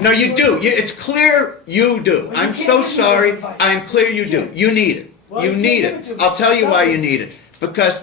No, you do. It's clear you do. I'm so sorry. I'm clear you do. You need it. You need it. I'll tell you why you need it. Because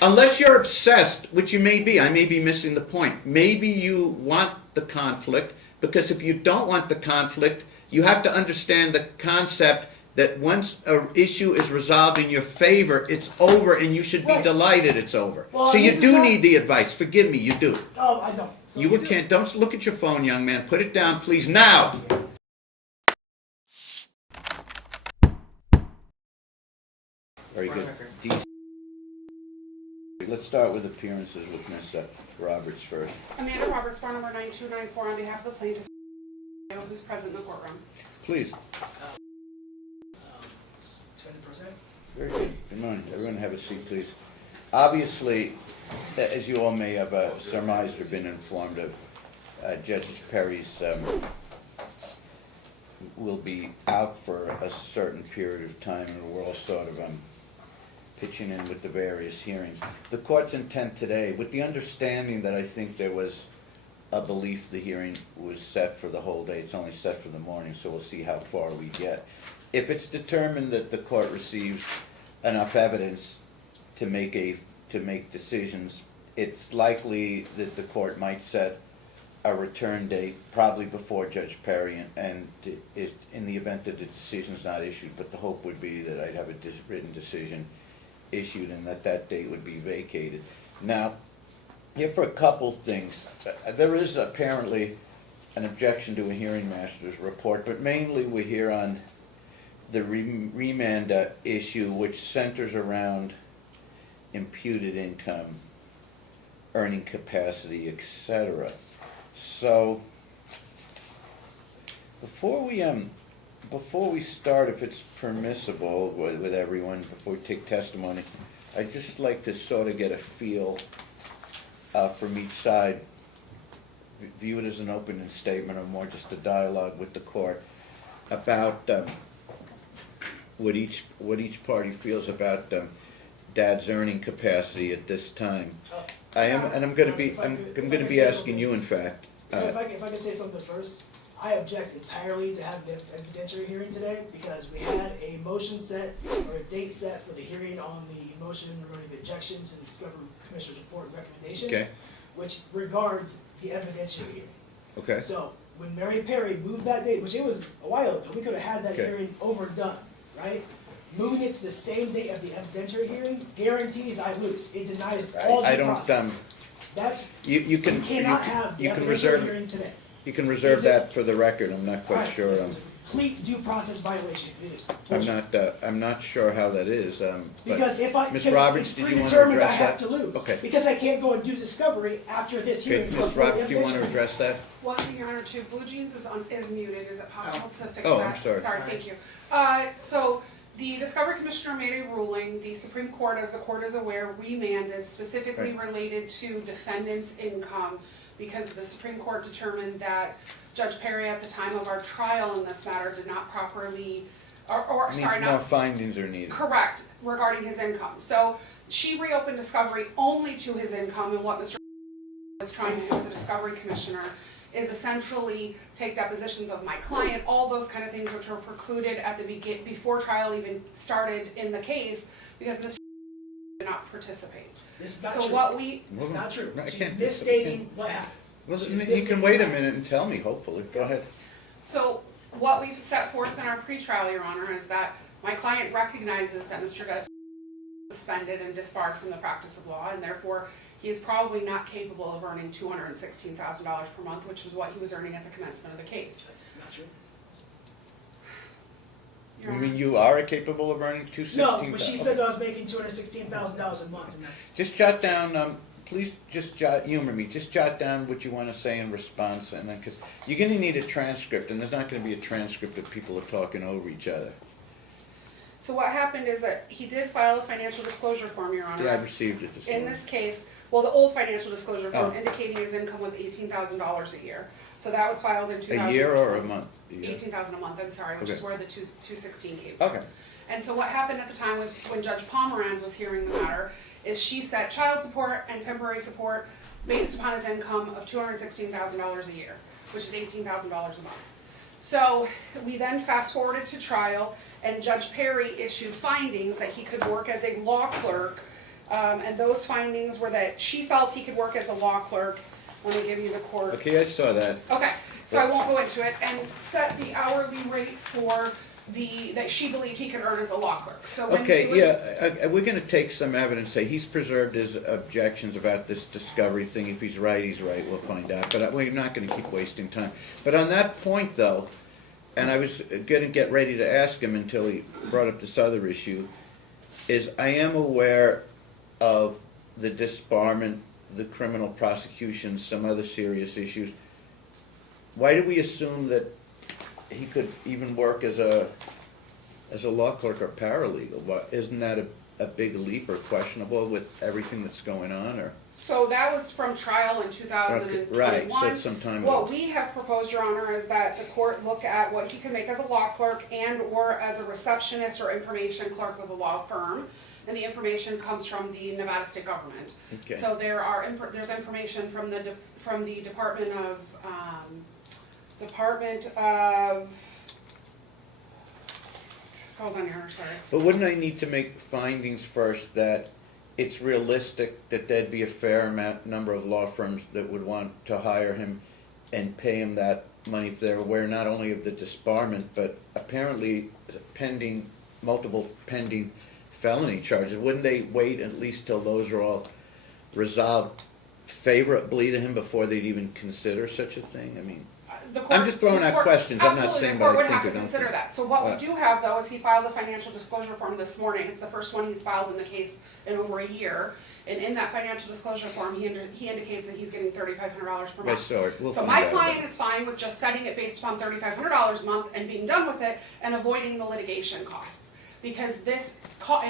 unless you're obsessed, which you may be, I may be missing the point. Maybe you want the conflict, because if you don't want the conflict, you have to understand the concept that once an issue is resolved in your favor, it's over, and you should be delighted it's over. Well, so you do need the advice. Forgive me, you do. Oh, I don't. So you can't. Don't look at your phone, young man. Put it down, please, now. Very good. Let's start with appearances with Ms. Roberts first. Amanda Roberts, bar number 9294, on behalf of the plaintiff, who's present in the courtroom. Please. Very good. Good morning. Everyone have a seat, please. Obviously, as you all may have surmised or been informed of, Judge Perry's will be out for a certain period of time, and we're all sort of pitching in with the various hearings. The court's intent today, with the understanding that I think there was a belief the hearing was set for the whole day. It's only set for the morning, so we'll see how far we get. If it's determined that the court receives enough evidence to make decisions, it's likely that the court might set a return date, probably before Judge Perry, and in the event that the decision is not issued. But the hope would be that I'd have a written decision issued and that date would be vacated. Now, here for a couple things. There is apparently an objection to a hearing master's report, but mainly we're here on the remand issue, which centers around imputed income, earning capacity, etc. So before we start, if it's permissible with everyone, before we take testimony, I'd just like to sort of get a feel from each side, view it as an opening statement or more just a dialogue with the court about what each party feels about Dad's earning capacity at this time. I'm going to be asking you, in fact. If I could say something first, I object entirely to have the evidentiary hearing today, because we had a motion set or a date set for the hearing on the motion regarding the objections and discovery commissioner's report and recommendation, which regards the evidentiary hearing. Okay. So when Mary Perry moved that date, which it was a while ago, we could have had that hearing overdone, right? Moving it to the same date of the evidentiary hearing guarantees I lose. It denies all the process. That's you cannot have the evidentiary hearing today. You can reserve that for the record. I'm not quite sure. This is a complete due process violation. It is. I'm not sure how that is. Because Ms. Roberts, it's did you want to predetermined, address I have that? to lose. Okay. Because I can't go and do discovery after this hearing. Ms. Roberts, do you want to address that? One thing, Your Honor, too. Blue Jeans is muted. Is it possible to fix that? Oh, I'm sorry. Sorry, thank you. So the Discovery Commissioner made a ruling. The Supreme Court, as the court is aware, remanded specifically related to defendants' income, because the Supreme Court determined that Judge Perry, at the time of our trial in this matter, did not properly, more findings are needed. Correct, regarding his income. So she reopened discovery only to his income, and what Mr. was trying to do with the Discovery Commissioner is essentially take depositions of my client, all those kind of things which were precluded at the before trial even started in the case, because Mr. did not participate. This is not true. It's not true. She's misstating what happened. Well, you can wait a minute and tell me, hopefully. Go ahead. So what we've set forth in our pretrial, Your Honor, is that my client recognizes that Mr. Gutt is suspended and disbarred from the practice of law, and therefore he is probably not capable of earning $216,000 per month, which was what he was earning at the commencement of the case. That's not true. You mean you are capable of earning $216,000? No, but she says I was making $216,000 a month, and that's... Just jot down, please humor me, just jot down what you want to say in response, and then, because you're going to need a transcript, and there's not going to be a transcript if people are talking over each other. So what happened is that he did file a financial disclosure form, Your Honor. Yeah, I received it this morning. In this case, well, the old financial disclosure form indicating his income was $18,000 a year. So that was filed in 2000. A year or a month? $18,000 a month, I'm sorry, which is where the 216 came from. Okay. And so what happened at the time was, when Judge Pomeranz was hearing the matter, is she set child support and temporary support based upon his income of $216,000 a year, which is $18,000 a month. So we then fast forwarded to trial, and Judge Perry issued findings that he could work as a law clerk, and those findings were that she felt he could work as a law clerk. Let me give you the court. Okay, I saw that. Okay, so I won't go into it, and set the hourly rate for that she believed he could earn as a law clerk. So when Okay, it was- yeah, we're gonna take some evidence, say he's preserved his objections about this discovery thing. If he's right, we'll find out, but we're not gonna keep wasting time. But on that point though, and I was gonna get ready to ask him until he brought up this other issue, is I am aware of the disbarment, the criminal prosecution, some other serious issues. Why do we assume that he could even work as a law clerk or paralegal? Isn't that a big leap or questionable with everything that's going on, or? So that was from trial in 2021. Right, so it's some time ago. What we have proposed, Your Honor, is that the court look at what he could make as a law clerk and or as a receptionist or information clerk with a law firm. And the information comes from the Nevada state government. Okay. So there's information from the Department of hold on here, sorry. But wouldn't I need to make findings first that it's realistic that there'd be a fair number of law firms that would want to hire him and pay him that money if they're aware not only of the disbarment, but apparently multiple pending felony charges? Wouldn't they wait at least till those are all resolved favorably to him before they'd even consider such a thing? I mean, I'm just throwing out questions. I'm not saying what I think or Absolutely, the court would have to don't consider think. that. So what we do have, though, is he filed a financial disclosure form this morning. It's the first one he's filed in the case in over a year. And in that financial disclosure form, he indicates that he's getting $3,500 per I month. saw it. We'll So find my out. client is fine with just setting it based upon $3,500 a month and being done with it and avoiding the litigation costs. Because this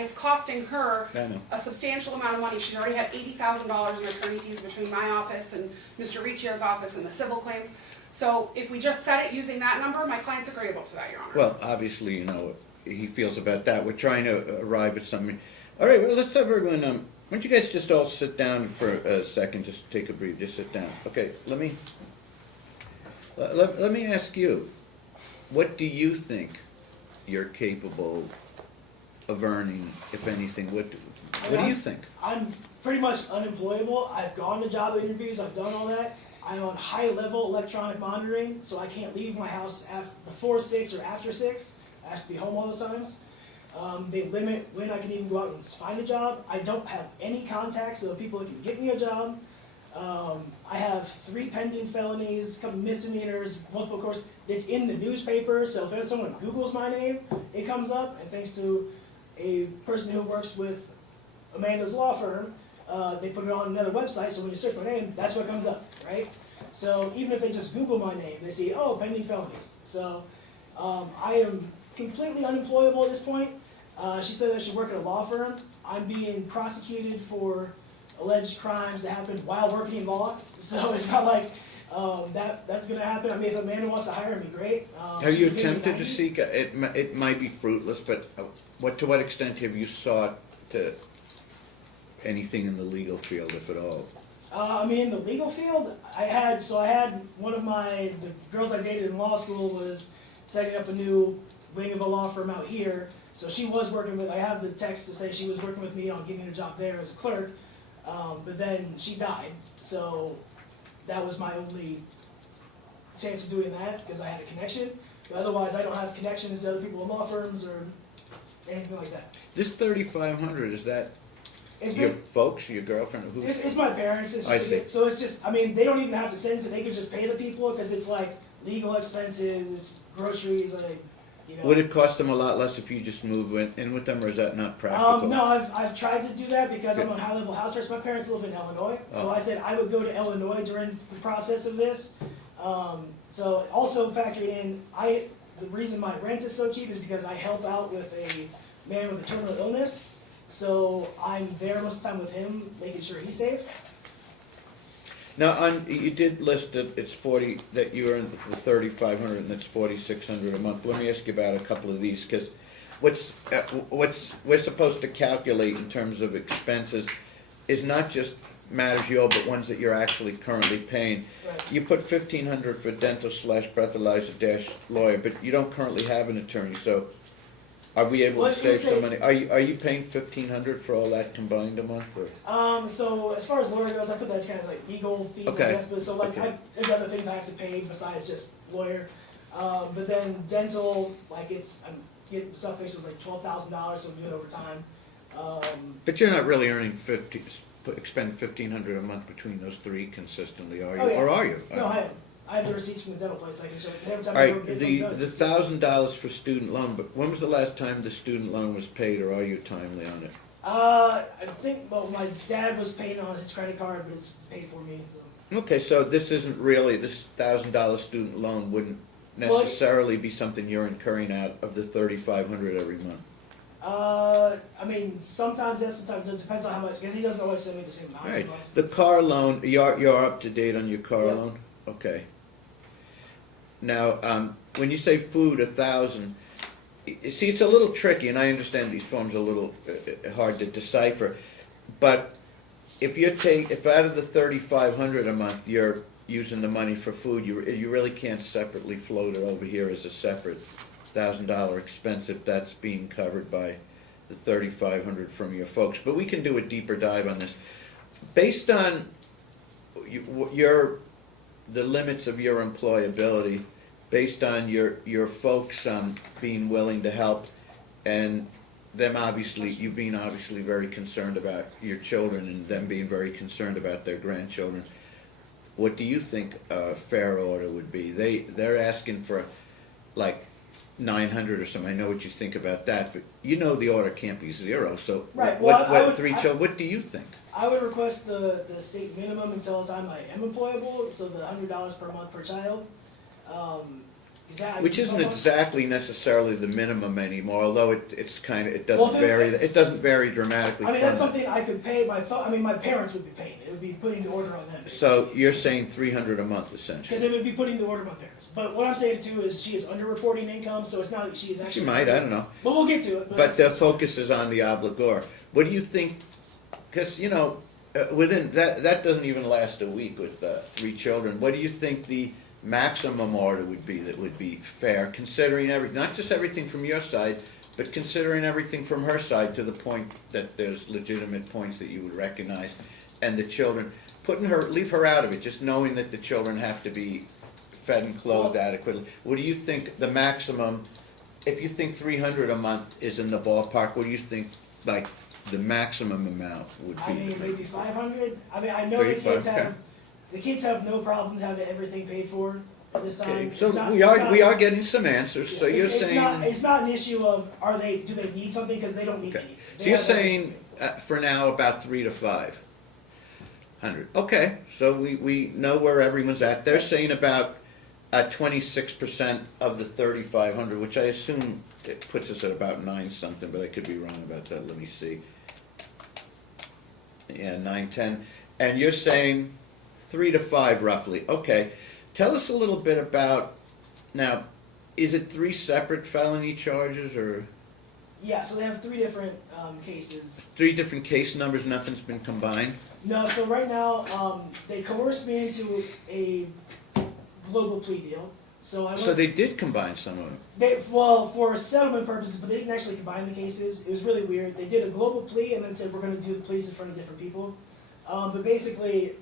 is costing her I know. a substantial amount of money. She's already had $80,000 in attorney fees between my office and Mr. Riccio's office and the civil claims. So if we just set it using that number, my client's agreeable to that, Your Honor. Well, obviously, you know what he feels about that. We're trying to arrive at something. All right, well, let's have everyone, why don't you guys just all sit down for a second, just take a breathe, just sit down. Okay, let me ask you, what do you think you're capable of earning, if anything? What do you think? I'm pretty much unemployable. I've gone to job interviews, I've done all that. I'm on high-level electronic monitoring, so I can't leave my house before 6 or after 6. I have to be home all those times. They limit when I can even go out and find a job. I don't have any contacts of people that can get me a job. I have 3 pending felonies, a couple misdemeanors, multiple courts. It's in the newspaper, so if someone Googles my name, it comes up, and thanks to a person who works with Amanda's law firm, they put it on another website, so when you search my name, that's what comes up, right? So even if they just Google my name, they see, oh, pending felonies. So I am completely unemployable at this point. She said I should work at a law firm. I'm being prosecuted for alleged crimes that happened while working in law, so it's not like that's going to happen. I mean, if Amanda wants to hire me, great. Have you She's giving me attempted to 90. seek, it might be fruitless, but to what extent have you sought to anything in the legal field, if at all? I mean, in the legal field, I had one of the girls I dated in law school was setting up a new wing of a law firm out here. So she was working with, I have the text to say she was working with me on getting a job there as a clerk, but then she died. So that was my only chance of doing that, because I had a connection. But otherwise, I don't have connections to other people in law firms or anything like that. This $3,500, is that It's your been- folks, your girlfriend? Who? It's my parents. It's I just see. so it's just. I mean, they don't even have to send it. They could just pay the people because it's like legal expenses, it's groceries, like you know. Would it cost them a lot less if you just move in with them, or is that not practical? No, I've tried to do that because I'm on high-level house arrest. My parents live in Illinois, so Oh. I said I would go to Illinois during the process of this. So also factoring in, the reason my rent is so cheap is because I help out with a man with a terminal illness. So I'm there most of the time with him, making sure he's safe. Now, you did list that it's 40, that you earn the 3,500 and it's 4,600 a month. Let me ask you about a couple of these, because what's we're supposed to calculate in terms of expenses is not just matters you owe, but ones that you're actually currently paying. Right. You put $1,500 for dental / breathalyzer - lawyer, but you don't currently have an attorney, so are we able Well, to it was save some a- money? Are you paying $1,500 for all that combined a month, or? So as far as lawyer goes, I put that as kind of like legal fees, Okay. I guess, but so like, Okay. there's other things I have to pay besides just lawyer. But then dental, like I'm getting stuff fixed, it's like $12,000, so I'm doing overtime. But you're not really earning expend $1,500 a month between those three consistently, are you? Oh, yeah. Or are you? No, I have the receipts from the dental place, I can show you, every time All I go right, get the something done. $1,000 for student loan, but when was the last time the student loan was paid, or are you timely on it? I think, well, my dad was paying on his credit card, but it's paid for me, so. Okay, so this isn't really, this $1,000 student loan wouldn't Well, necessarily be something you're incurring out of the $3,500 every month. I mean, sometimes yes, sometimes it depends on how much, because he doesn't always send me the same amount. All right, but- the car loan, you're up to date on your car Yep. loan? Okay. Now, when you say food, 1,000, see, it's a little tricky, and I understand these forms are a little hard to decipher, but if out of the 3,500 a month, you're using the money for food, you really can't separately float it over here as a separate $1,000 expense if that's being covered by the 3,500 from your folks. But we can do a deeper dive on this. Based on the limits of your employability, based on your folks being willing to help, and you being obviously very concerned about your children, and them being very concerned about their grandchildren, what do you think a fair order would be? They're asking for like 900 or something. I know what you think about that, but you know the order can't be zero. So Right, well, what do you think? I would request the state minimum until the time I am employable, so the $100 per month per child. Which isn't exactly necessarily the minimum anymore, although it doesn't Well, vary. It doesn't vary dramatically. I mean, from that's that. something I could pay my parents would be paying it. It would be putting the order on them. So you're saying 300 a month Because essentially? it would be putting the order on my parents. But what I'm saying too is she is underreporting income, so it's not like she is actually. She might, I don't know. But we'll get to it. But the focus is on the obligor. What do you think? Because within that doesn't even last a week with 3 children. What do you think the maximum order would be that would be fair, considering not just everything from your side, but considering everything from her side, to the point that there's legitimate points that you would recognize, and the children, leave her out of it, just knowing that the children have to be fed and clothed adequately. What do you think the maximum, if you think 300 a month is in the ballpark, what do you think like the maximum amount would be? I mean, maybe 500. I mean, I know 35, the kids have no problems having everything paid for at this time. Okay, It's so not- we it's not- are getting some answers. So you're saying it's not an issue of do they need something, because they don't need okay. anything. So They you're have saying for now about 300 to 500. Okay, so we know where everyone's at. They're saying about 26% of the 3,500, which I assume it puts us at about 9 something, but I could be wrong about that. Let me see. Yeah, 910. And you're saying 3 to 5 roughly. Okay. Tell us a little bit about, now, is it 3 separate felony charges, or Yeah, so they have 3 different cases. 3 different case numbers, nothing's been combined? No, so right now, they coerced me into a global plea deal. So I So went, they did combine some of them. well, for settlement purposes, but they didn't actually combine the cases. It was really weird. They did a global plea and then said we're going to do the pleas in front of different people. But basically,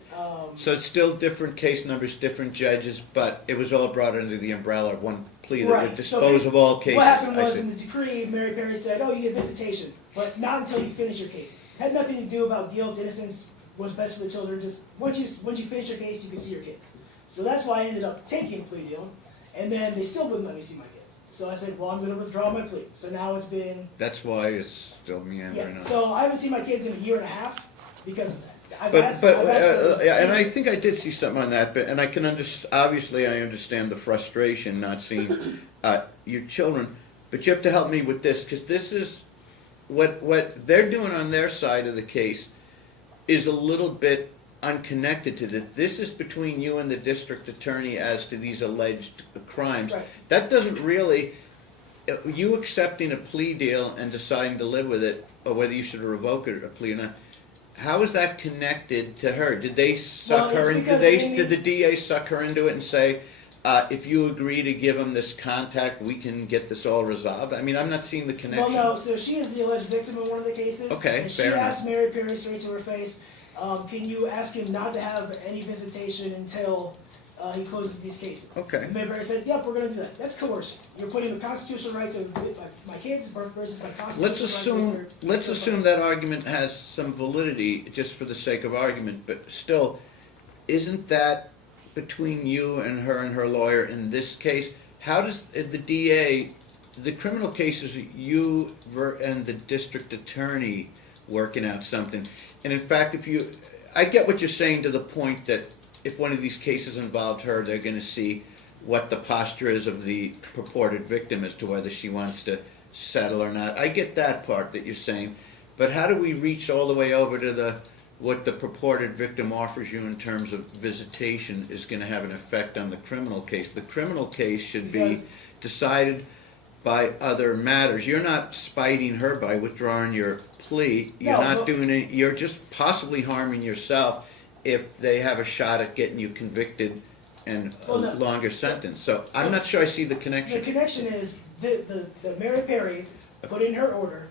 So it's still different case numbers, different judges, but it was all brought under the umbrella of one plea that right. would So dispose of all cases. What happened I was see. in the decree, Mary Perry said, "Oh, you get visitation, but not until you finish your cases." Had nothing to do about guilt, innocence, what's best for the children. Just once you finish your case, you can see your kids. So that's why I ended up taking a plea deal, and then they still wouldn't let me see my kids. So I said, "Well, I'm going to withdraw my plea." So now it's been That's why it's still meandering on. So I haven't seen my kids in a year and a half because of that. I've asked Yeah, and I think I did see something on that, but, and I can obviously I understand the frustration not seeing your children, but you have to help me with this, because this is, what they're doing on their side of the case is a little bit unconnected to this. This is between you and the district attorney as to these alleged crimes. Right. That doesn't really, you accepting a plea deal and deciding to live with it, or whether you should revoke it, a plea or not, how is that connected to her? Did they suck Well, her it's in, because did the DA suck her into it and say, if you agree to give him this contact, we can get this all resolved? I mean, I'm not seeing the Well, connection. no, so she is the alleged victim in one of the cases. Okay, and fair she enough. asked Mary Perry straight to her face, can you ask him not to have any visitation until he closes these cases? Okay. And Mary Perry said, yep, we're gonna do that. That's coercion. You're putting the constitutional right to my kids versus my constitutional right to Let's assume that argument has some validity, just for the sake of argument, but still, isn't that between you and her lawyer in this case? How does the DA, the criminal cases, you and the district attorney working out something? And in fact, I get what you're saying to the point that if one of these cases involved her, they're going to see what the posture is of the purported victim as to whether she wants to settle or not. I get that part that you're saying, but how do we reach all the way over to what the purported victim offers you in terms of visitation is going to have an effect on the criminal case? The criminal case should be Because- decided by other matters. You're not spiting her by withdrawing your plea. You're No, not but- doing it. You're just possibly harming yourself if they have a shot at getting you convicted and Well, no. a longer sentence. So I'm not sure I see the So the connection. connection is, the Mary Perry put in her order,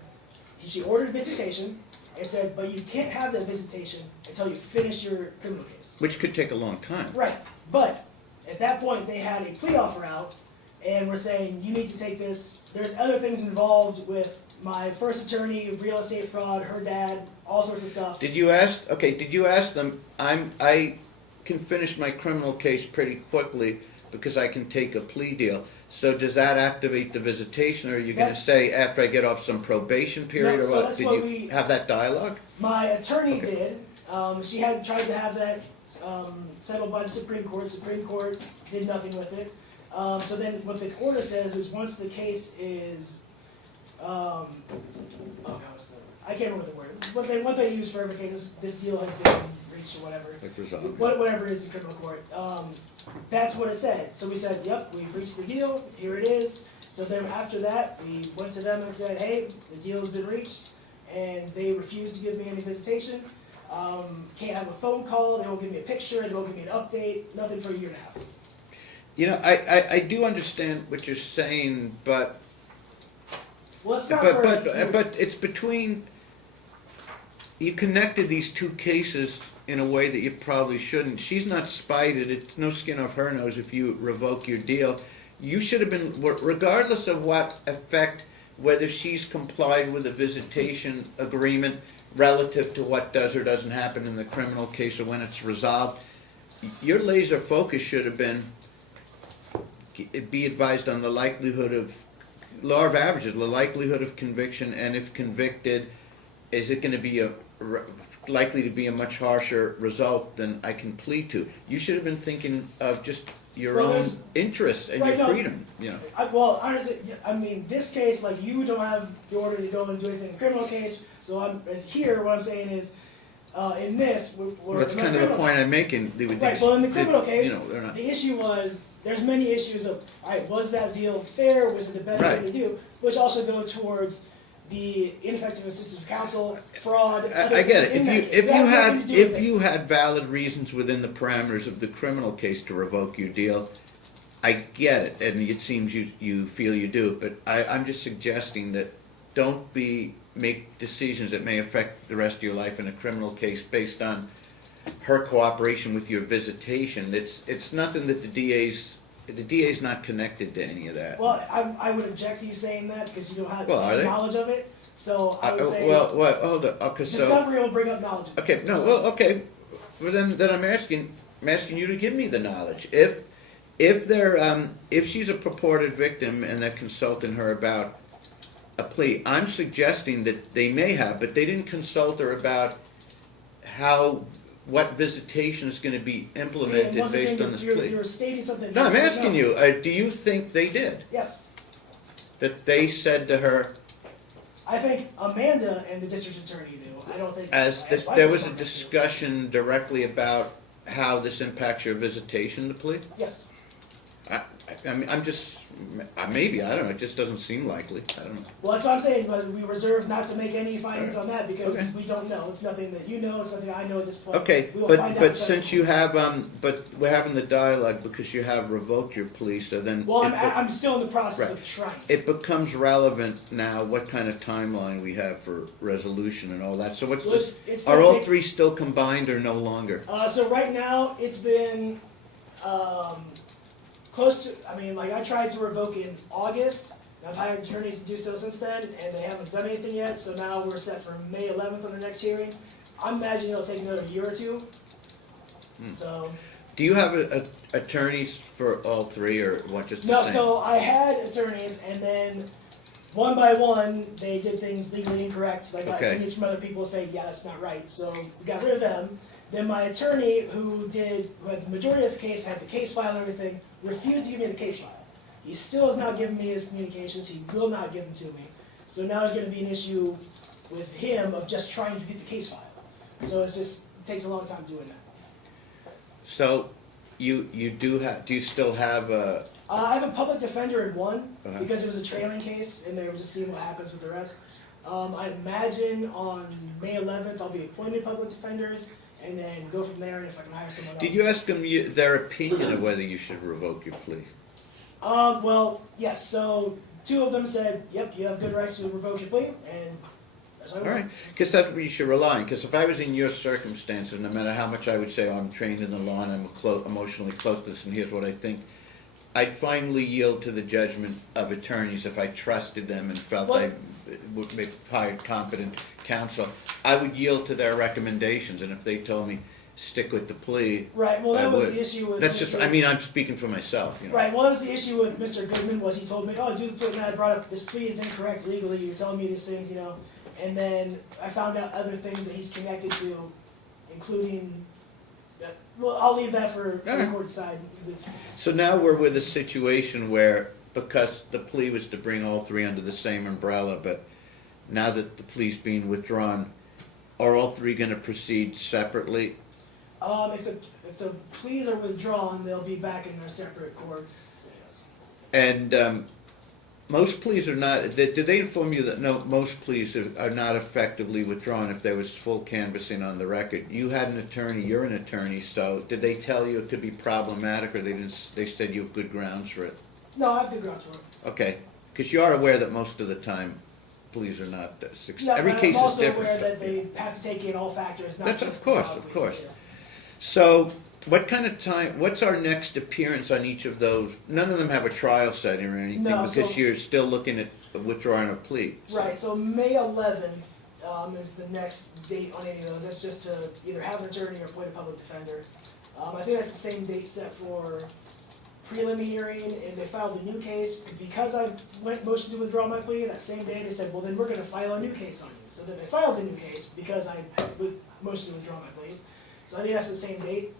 she ordered visitation, and said, but you can't have that visitation until you finish your criminal case. Which could take a long time. Right, but at that point, they had a plea offer out, and were saying, you need to take this, there's other things involved with my first attorney, real estate fraud, her dad, all sorts of stuff. Did you ask them, I can finish my criminal case pretty quickly because I can take a plea deal. So does that activate the visitation, or are you gonna That's- say after I get off some probation period, No, or so what? that's Did what you we- have that dialogue? My attorney Okay. did, she had tried to have that, settled by the Supreme Court did nothing with it. So then what the order says is once the case is, oh God, what's the, I can't remember the word, what they use for every case, this deal has been reached or whatever. Like resolved. Whatever it is in criminal court, that's what it said. So we said, yep, we've reached the deal, here it is. So then after that, we went to them and said, hey, the deal's been reached, and they refused to give me any visitation. Can't have a phone call, they won't give me a picture, they won't give me an update, nothing for a year and a half. You know, I do understand what you're saying, but Well, it's not for. but it's between, you connected these two cases in a way that you probably shouldn't. She's not spited, it's no skin off her nose if you revoke your deal. You should have been, regardless of what effect, whether she's complied with a visitation agreement relative to what does or doesn't happen in the criminal case or when it's resolved, your laser focus should have been, be advised on the likelihood of, law of averages, the likelihood of conviction, and if convicted, is it gonna be likely to be a much harsher result than I can plead to? You should have been thinking of just your Well, own there's- interest and Right, your no. freedom, you know. Well, honestly, I mean, this case, like, you don't have the order to go and do anything in the criminal case, so what I'm saying is, in this, we're. That's kind of the point I'm making. Right, well, in the criminal You case, know, they're not, the issue was, there's many issues of, alright, was that deal fair, was it the best thing Right. to do? Which also go towards the ineffective assistance of counsel, fraud, other I get things in that it. case. That has nothing to do with If you this. had valid reasons within the parameters of the criminal case to revoke your deal, I get it, and it seems you feel you do, but I'm just suggesting that don't make decisions that may affect the rest of your life in a criminal case based on her cooperation with your visitation. It's nothing that the DA's not connected to any of that. Well, I would object to you saying that, because you don't have Well, are any they? knowledge of it, so I would say, Well, hold on, okay, so. discovery will bring up knowledge of it. Okay, no, well, okay, well then I'm asking you to give me the knowledge. If she's a purported victim and they're consulting her about a plea, I'm suggesting that they may have, but they didn't consult her about what visitation is gonna be See, and implemented once again, based on this you're plea. stating something. No, I'm you don't asking know. you, do you think they did? Yes, That they said to her, I think Amanda and the district attorney knew, I don't think. there was a discussion directly about how this impacts your visitation, the plea? Yes, I mean, I'm just, maybe, I don't know, it just doesn't seem likely, I don't know. Well, that's what I'm saying, but we reserve not to make any findings on that because Okay. we don't know. It's nothing that you know, it's nothing I know at this point. Okay, We will find out but if since that- you have, but we're having the dialogue because you have revoked your plea, so then. Well, it be- I'm still in the process Right. of trying. It becomes relevant now what kind of timeline we have for resolution and all that, so what's Well, this, it's are gonna all take- three still combined or no longer? So right now, it's been, close to, I mean, like, I tried to revoke in August, and I've hired attorneys to do so since then, and they haven't done anything yet, so now we're set for May 11th on the next hearing. I'm imagining it'll take another year or two, so. Do you have attorneys for all three, or what, just the No, same? so I had attorneys, and then, one by one, they did things legally incorrect, like, I got Okay. opinions from other people saying, yeah, that's not right, so we got rid of them. Then my attorney, who had the majority of the case, had the case file and everything, refused to give me the case file. He still has not given me his communications, he will not give them to me. So now there's gonna be an issue with him of just trying to get the case file. So it's just, it takes a long time doing that. So, you do you still have I have a public defender in one, Uh-huh. because it was a trailing case, and they were just seeing what happens with the rest. I imagine on May 11th, I'll be appointed public defenders, and then go from there, and if I can hire someone else. did you ask them their opinion of whether you should revoke your plea? Well, yes, so two of them said, yep, you have good rights to revoke your plea, and that's what I All want. right, because that's what you should rely on, because if I was in your circumstances, no matter how much I would say, oh, I'm trained in the law and I'm emotionally close to this, and here's what I think, I'd finally yield to the judgment of attorneys if I trusted them and felt Well- they would hire competent counsel. I would yield to their recommendations, and if they told me, stick with the plea, Right, well, I that was would. the issue with That's just, Mr. I mean, I'm speaking for myself, you know. Right, well, that was the issue with Mr. Goodman, was he told me, oh, do the plea, and I brought up, this plea is incorrect legally, you're telling me these things, you know, and then I found out other things that he's connected to, including, well, I'll leave that for the Okay. court side, because it's, So now we're with a situation where, because the plea was to bring all three under the same umbrella, but now that the plea's being withdrawn, are all three gonna proceed separately? if the pleas are withdrawn, they'll be back in their separate courts, so yes. And, most pleas are not, did they inform you that no, most pleas are not effectively withdrawn if there was full canvassing on the record? You had an attorney, you're an attorney, so did they tell you it could be problematic, or they said you have good grounds for it? No, I have good grounds for it. Okay, because you are aware that most of the time, pleas are not successful. Yeah, Every but case I'm is also different. aware that they have to take in all factors, not That's- just of course, the of pleas, course. yes. So, what kind of time, what's our next appearance on each of those? None of them have a trial setting or anything, No, because so- you're still looking at withdrawing a plea. so- Right, so May 11th is the next date on any of those. That's just to either have an attorney or appoint a public defender. I think that's the same date set for prelim hearing, and they filed a new case. Because I motioned to withdraw my plea, that same day they said, well, then we're gonna file a new case on you. So then they filed a new case because I motioned to withdraw my pleas. So I think that's the same date.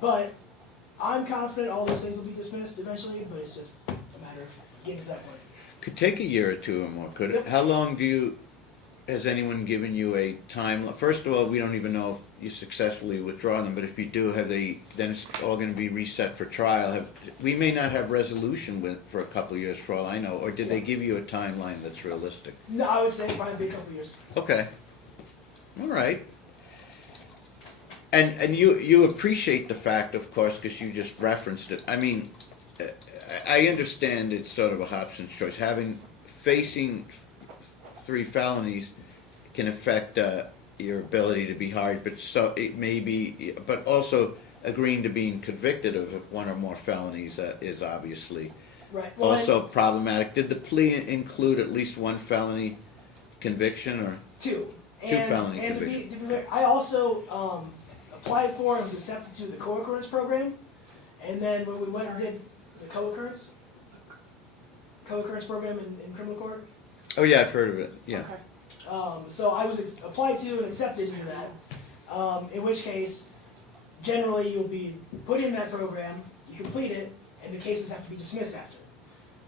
But I'm confident all those things will be dismissed eventually, but it's just a matter of getting to that point. Could take a year or two or more, could it? Yep. How long has anyone given you a time? First of all, we don't even know if you successfully withdraw them, but if you do, then it's all gonna be reset for trial. We may not have resolution for a couple of years for all I know, or did they give you a timeline that's realistic? No, I would say probably be a couple years. Okay. All right. And you appreciate the fact, of course, because you just referenced it. I mean, I understand it's sort of a Hobson's choice. Facing 3 felonies can affect your ability to be hired, but so it may be, but also agreeing to being convicted of 1 or more felonies is obviously Right. Well, also problematic. Did the plea include at least 1 felony conviction, or? two. Two felony And to be convictions. fair, I also applied for and was accepted to the co-occurrence program. And then when we went and did the co-occurrence program in criminal court. Oh yeah, I've heard of it. Yeah. Okay. So I was applied to and accepted into that. In which case, generally you'll be put in that program, you complete it, and the cases have to be dismissed after.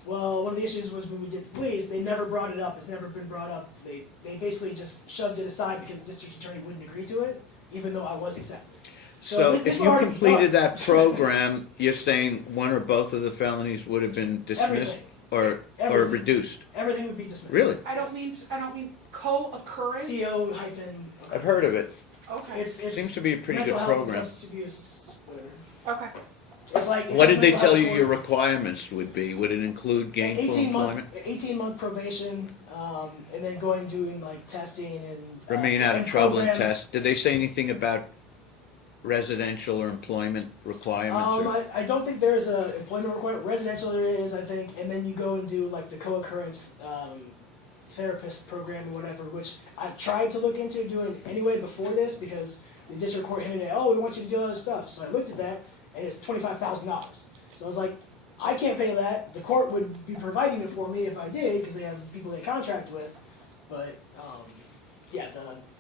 Well, one of the issues was when we did the pleas, they never brought it up. It's never been brought up. They basically just shoved it aside because the district attorney wouldn't agree to it, even though I was accepted. So this if was you already completed done. that program, you're saying one or both of the felonies would have been dismissed Everything. or Everything. reduced? Everything would be dismissed. Really? I don't mean co-occurrence. CO hyphen. I've heard of it. Okay, It's Seems to be a pretty mental good health, program. substance abuse, whatever. okay. It's like What did they mental tell health you your court. requirements would be? Would it include gainful 18-month employment? 18-month probation, and then going doing like testing and Remain out of and trouble and programs. test? Did they say anything about residential or employment requirements? or- I don't think there's a employment requirement. Residential there is, I think, and then you go and do like the co-occurrence therapist program or whatever, which I tried to look into doing anyway before this because the district court hinted at, oh, we want you to do all this stuff. So I looked at that, and it's $25,000. So I was like, I can't pay that. The court would be providing it for me if I did because they have people they contract with. But yeah,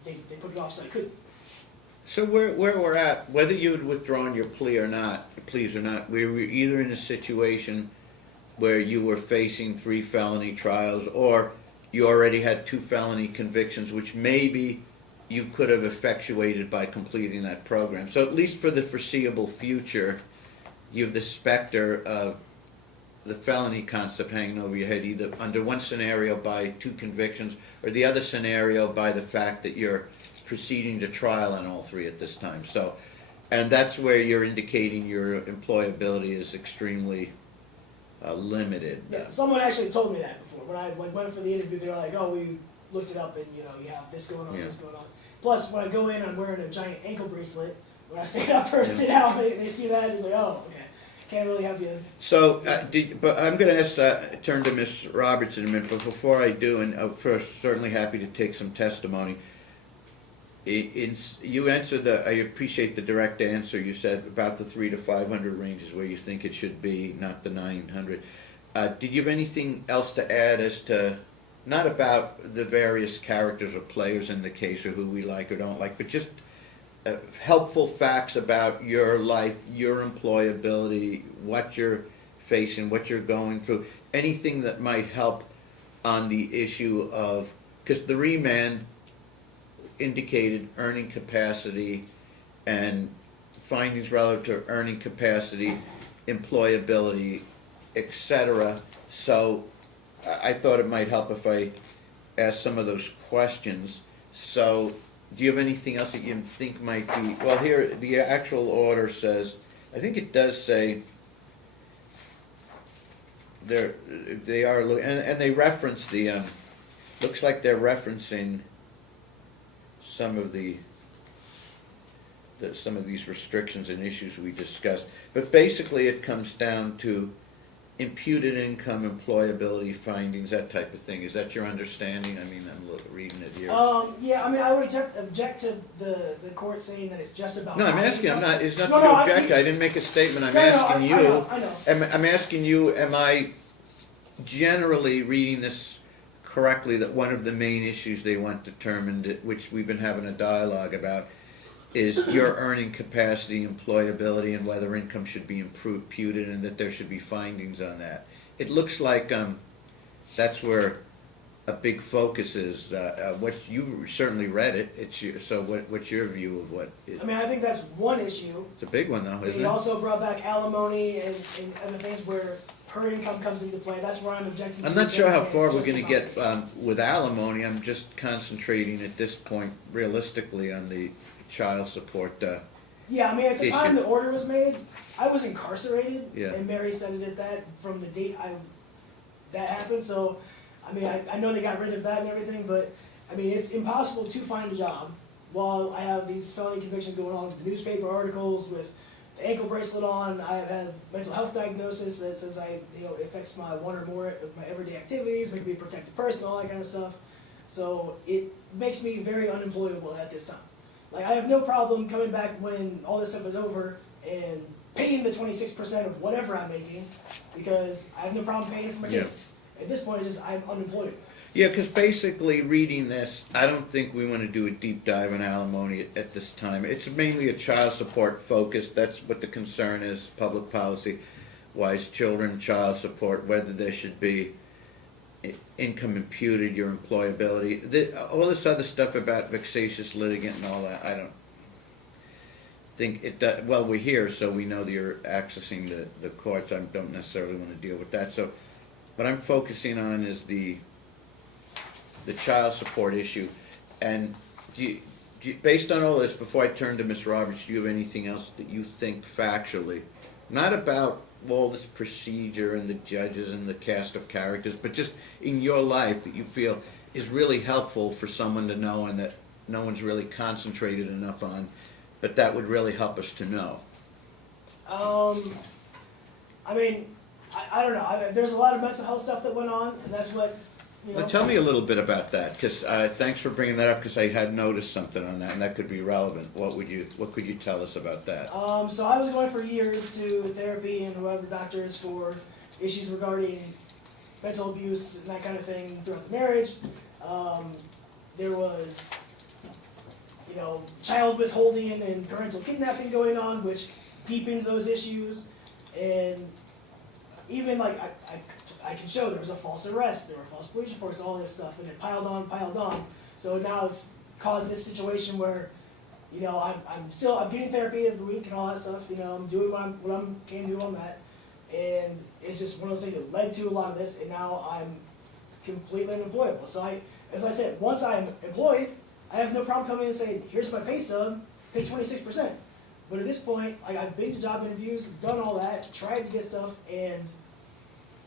they put it off so I couldn't. So where we're at, whether you had withdrawn your pleas or not, we were either in a situation where you were facing 3 felony trials, or you already had 2 felony convictions, which maybe you could have effectuated by completing that program. So at least for the foreseeable future, you have the specter of the felony concept hanging over your head, either under one scenario by 2 convictions, or the other scenario by the fact that you're proceeding to trial on all 3 at this time. So, and that's where you're indicating your employability is extremely limited. Yeah, someone actually told me that before. When I went for the interview, they were like, oh, we looked it up and, you know, you have this going on, Yeah. this going on. Plus, when I go in, I'm wearing a giant ankle bracelet. When I stand up or sit down, they see that and it's like, oh, okay. Can't really have you. So, but I'm going to ask, turn to Ms. Roberts in a minute, but before I do, and first, certainly happy to take some testimony. You answered I appreciate the direct answer. You said about the 300 to 500 range is where you think it should be, not the 900. Did you have anything else to add as to, not about the various characters or players in the case or who we like or don't like, but just helpful facts about your life, your employability, what you're facing, what you're going through, anything that might help on the issue of, because the remand indicated earning capacity and findings relative to earning capacity, employability, etc. So I thought it might help if I asked some of those questions. So do you have anything else that you think might be, well, here, the actual order says, I think it does say, they are, and they reference the, looks like they're referencing some of these restrictions and issues we discussed. But basically it comes down to imputed income, employability findings, that type of thing. Is that your understanding? I mean, I'm reading it here. Yeah, I mean, I would object to the court saying that it's just about. No, I'm asking, it's not No, to no, object, I didn't make a statement, I'm No, no, asking you. I know. I'm asking you, am I generally reading this correctly, that one of the main issues they want determined, which we've been having a dialogue about, is your earning capacity, employability, and whether income should be imputed, and that there should be findings on that. It looks like that's where a big focus is. What you certainly read it. So what's your view of what is? I mean, I think that's one issue. It's a big one, though, isn't They it? also brought back alimony and other things where her income comes into play. That's where I'm objecting to. I'm not sure how It's far just we're going to about- get with alimony. I'm just concentrating at this point, realistically, on the child support. Yeah, I mean, at the time issue. the order was made, I was incarcerated, Yeah. and Mary said it at that from the date that happened. So, I mean, I know they got rid of that and everything, but I mean, it's impossible to find a job while I have these felony convictions going on with the newspaper articles, with the ankle bracelet on. I have had mental health diagnosis that says it affects my one or more of my everyday activities, make me a protected person, all that kind of stuff. So it makes me very unemployable at this time. Like, I have no problem coming back when all this stuff is over and paying the 26% of whatever I'm making, because I have no problem paying it for my Yeah. kids. At this point, it's just I'm unemployed. Yeah, because basically reading this, I don't think we want to do a deep dive on alimony at this time. It's mainly a child support focus. That's what the concern is, public policy wise, children, child support, whether there should be income imputed, your employability, all this other stuff about vexatious litigant and all that, think well, we're here, so we know that you're accessing the courts. I don't necessarily want to deal with that. So what I'm focusing on is the child support issue. And based on all this, before I turn to Ms. Roberts, do you have anything else that you think factually, not about all this procedure and the judges and the cast of characters, but just in your life that you feel is really helpful for someone to know and that no one's really concentrated enough on, but that would really help us to know? I mean, I don't know. There's a lot of mental health stuff that went on, and that's what, you know. Well, tell me a little bit about that, because thanks for bringing that up, because I had noticed something on that, and that could be relevant. What could you tell us about that? So I was going for years to therapy and whoever doctors for issues regarding mental abuse and that kind of thing throughout the marriage. There was, you know, child withholding and parental kidnapping going on, which deepened those issues. And even like I can show there was a false arrest, there were false police reports, all this stuff, and it piled on. So now it's caused this situation where, you know, I'm getting therapy every week and all that stuff. You know, I'm doing what I'm can do on that, and it's just one of those things that led to a lot of this. And now I'm completely unemployable. So as I said, once I'm employed, I have no problem coming in and saying, here's my pay stub, pay 26%. But at this point, like, I've been to job interviews, done all that, tried to get stuff, and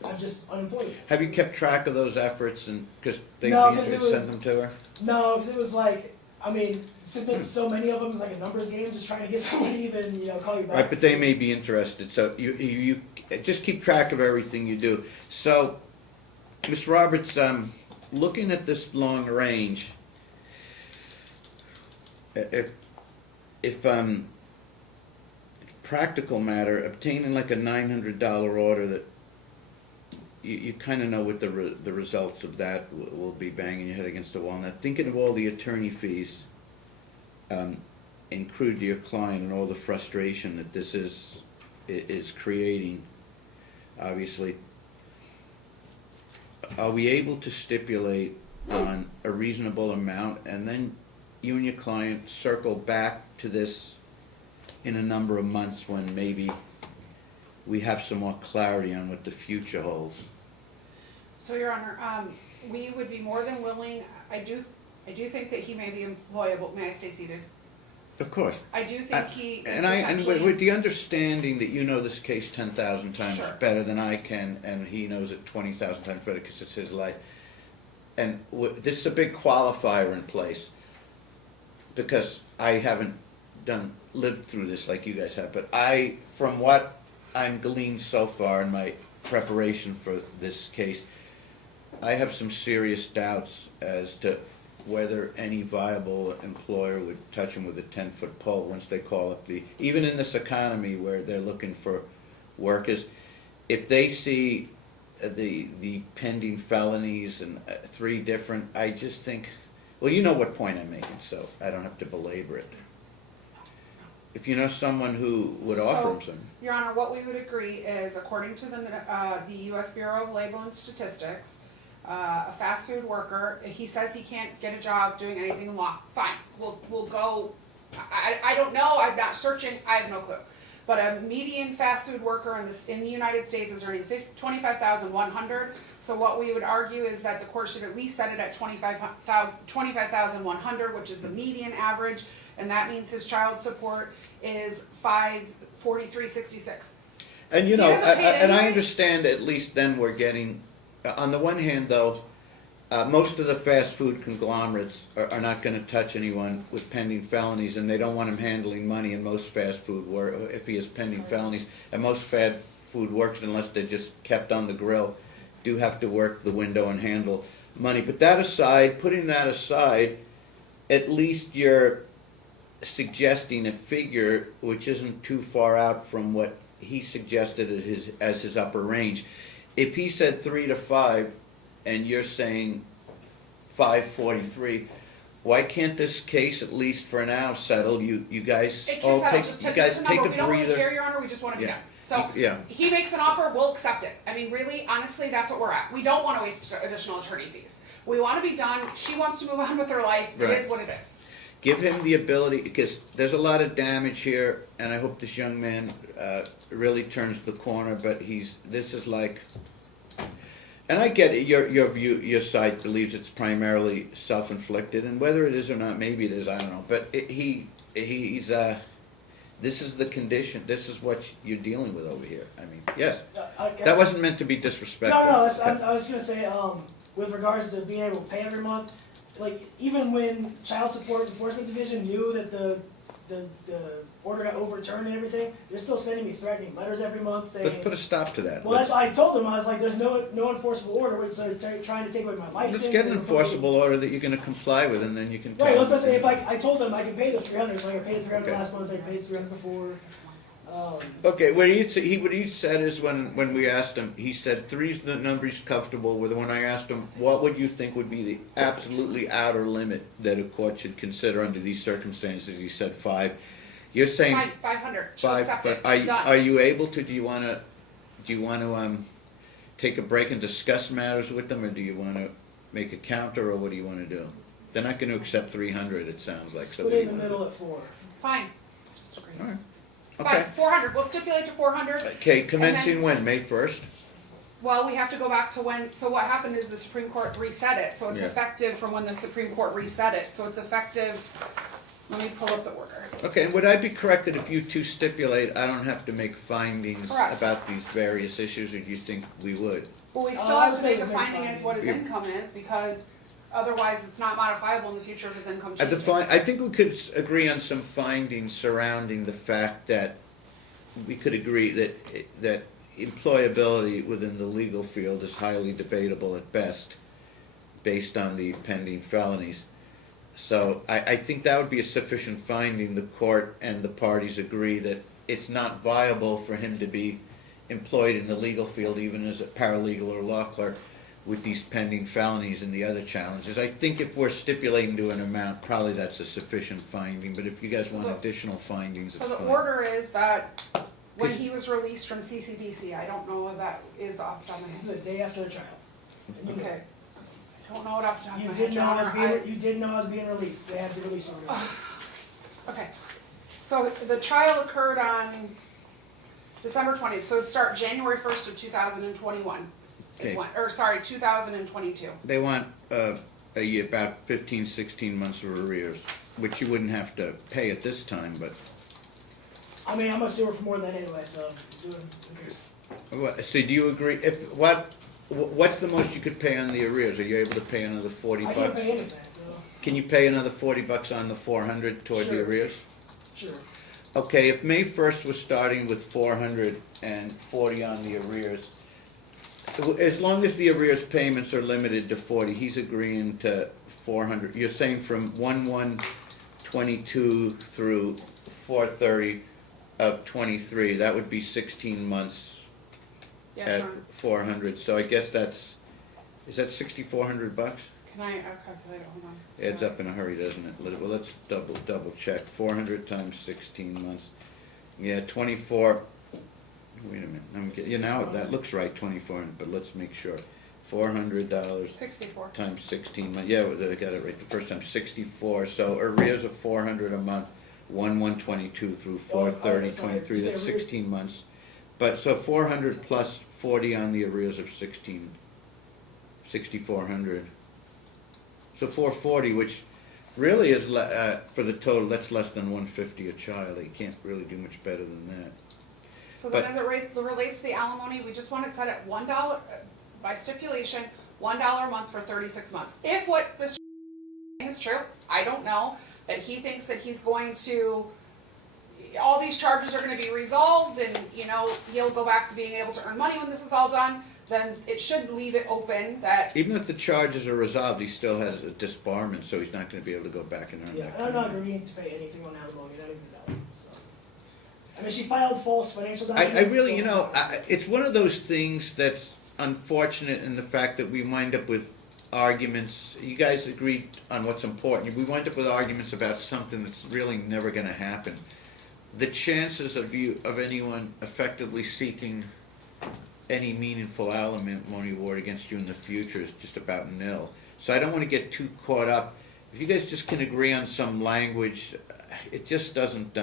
I'm just unemployed. Have you kept track of those efforts, and because they No, need 'cause to it was- send them to her? No, because it was like, I mean, so many of them is like a numbers game, just trying to get someone to even, you know, call you back. Right, but they may be interested, so you just keep track of everything you do. So, Ms. Roberts, looking at this long range, if practical matter, obtaining like a $900 order that you kind of know what the results of that will be, banging your head against the wall. Now, thinking of all the attorney fees accrued to your client and all the frustration that this is creating, obviously, are we able to stipulate on a reasonable amount, and then you and your client circle back to this in a number of months when maybe we have some more clarity on what the future holds? So, Your Honor, we would be more than willing, I do think that he may be employable. May I stay seated? Of course. I do think he is And potentially. with the understanding that you know this case 10,000 times Sure. better than I can, and he knows it 20,000 times better because it's his life. And this is a big qualifier in place, because I haven't lived through this like you guys have, but from what I'm gleaned so far in my preparation for this case, I have some serious doubts as to whether any viable employer would touch them with a 10-foot pole once they call up even in this economy where they're looking for workers, if they see the pending felonies and 3 different, I just think, well, you know what point I'm making, so I don't have to belabor it. If you know someone who would offer them some. Your Honor, what we would agree is, according to the U.S. Bureau of Labor and Statistics, a fast food worker, he says he can't get a job doing anything wrong. Fine, we'll go. I don't know. I'm not searching. I have no clue. But a median fast food worker in the United States is earning $25,100. So what we would argue is that the court should at least set it at $25,100, which is the median average, and that means his child support is $543.66. And you He know, doesn't pay it and I anyway. understand at least then we're getting, on the one hand though, most of the fast food conglomerates are not going to touch anyone with pending felonies, and they don't want him handling money in most fast food work if he has pending felonies. And most fast food workers, unless they're just kept on the grill, do have to work the window and handle money. But that aside, putting that aside, at least you're suggesting a figure which isn't too far out from what he suggested as his upper range. If he said 3 to 5, and you're saying 543, why can't this case at least for now settle? You guys It all can settle, take just you take guys this take number. a We don't really care, breather. Your Honor, we just want to be Yeah. done. So, Yeah. he makes an offer, we'll accept it. I mean, really, honestly, that's what we're at. We don't want to waste additional attorney fees. We want to be done, she wants to move on with her life, it Right. is what it is. Give him the ability, because there's a lot of damage here, and I hope this young man really turns the corner, but this is like, and I get it, your view, your side believes it's primarily self-inflicted, and whether it is or not, maybe it is, I don't know, but he's this is the condition, this is what you're dealing with over here. I mean, yes, that wasn't meant to be disrespectful. No, I was just gonna say, with regards to being able to pay every month, like, even when Child Support Enforcement Division knew that the order got overturned and everything, they're still sending me threatening letters every month saying. Let's put a stop to that. Well, I told them, I was like, there's no enforceable order, so they're trying to take away my license. Let's get an and enforceable order that you're gonna comply with, and then you can. Right, let's just say, if I told them I can pay the 300, so I can pay the 300 Okay. last month, I paid 300 before. Okay, what he said is when we asked him, he said three's the number he's comfortable with. When I asked him, what would you think would be the absolutely outer limit that a court should consider under these circumstances, he said 5. You're saying 500, she'll 5, accept but it, done. are you able to, do you wanna take a break and discuss matters with them, or do you wanna make a counter, or what do you wanna do? They're not gonna accept 300, it sounds like, so. Split it in the middle at 4. Fine. Just agree. All right, Fine, okay. 400, we'll stipulate to 400. Okay, commencing when, May 1st? Well, we have to go back to when, so what happened is the Supreme Court reset it, so it's Yeah. effective from when the Supreme Court reset it, so it's effective, let me pull up the order. Okay, and would I be correct that if you two stipulate, I don't have to make findings Correct. about these various issues, or do you think we would? Well, we still I have would to say make a the main finding as what his findings. income is, because otherwise it's not modifiable in the future if his income I changes. think we could agree on some findings surrounding the fact that we could agree that employability within the legal field is highly debatable at best, based on the pending felonies. So I think that would be a sufficient finding. The court and the parties agree that it's not viable for him to be employed in the legal field, even as a paralegal or law clerk, with these pending felonies and the other challenges. I think if we're stipulating to an amount, probably that's a sufficient finding, but if you guys want additional findings, it's So the fine. order is that when 'Cause- he was released from CCDC, I don't know what that is off the top of my This head. is the day after the trial. And you know, Okay. I don't know what off the top of You my did head, know Your I was Honor. being, you did know I was being released, they had the release order. Okay, so the trial occurred on December 20th, so it'd start January 1st of 2021. Okay. 2022. They want about 15, 16 months of arrears, which you wouldn't have to pay at this time, but, I mean, I'm a sewer for more than that anyway, so who cares? so do you agree, what's the most you could pay on the arrears? Are you able to pay another 40 I bucks? can't pay anything, so, Can you pay another 40 bucks on the 400 toward the Sure. arrears? sure. Okay, if May 1st was starting with 440 on the arrears, as long as the arrears payments are limited to 40, he's agreeing to 400. You're saying from 1/1/22 through 4/30 of 23, that would be 16 months Yeah, at sure. 400. So I guess is that 6,400 bucks? Can I calculate it? Hold on. Adds up in a hurry, doesn't it? Well, let's double check. 400 times 16 months. Yeah, 24. Wait a minute. Now that looks right, 24. But let's make sure. $400 64. times 16 months. Yeah, I got it right the first time. 64. So arrears of 400 a month. 1/1/22 through 4/30/23. sorry, That's arrears. 16 months. But so 400 plus 40 on the arrears of 6,400. So 440, which really is for the total. That's less than 150 a child. You can't really do much better than that. So then But- as it relates to the alimony, we just want it set at $1, by stipulation, $1 a month for 36 months. If what Mr. is true, I don't know, that he thinks that he's going to, all these charges are gonna be resolved and, he'll go back to being able to earn money when this is all done, then it should leave it open that, Even if the charges are resolved, he still has a disbarment, so he's not going to be able to go back and earn Yeah, that. and I'm not agreeing to pay anything on alimony, not even that one, so. I mean, she filed false financial I documents. really, so- it's one of those things that's unfortunate in the fact that we wind up with arguments. You guys agreed on what's important. We wind up with arguments about something that's really never going to happen. The chances of anyone effectively seeking any meaningful alimony award against you in the future is just about nil. So I don't want to get too caught up. if you guys just can agree on some language, it just doesn't,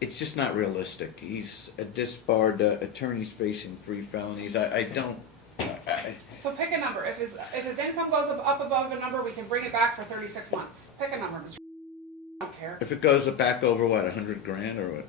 it's just not realistic. He's a disbarred attorney's facing 3 felonies. I don't, So pick a number. If his income goes up above a number, we can bring it back for 36 months. Pick a number, Mr. I don't care. if it goes back over what, 100 grand or what?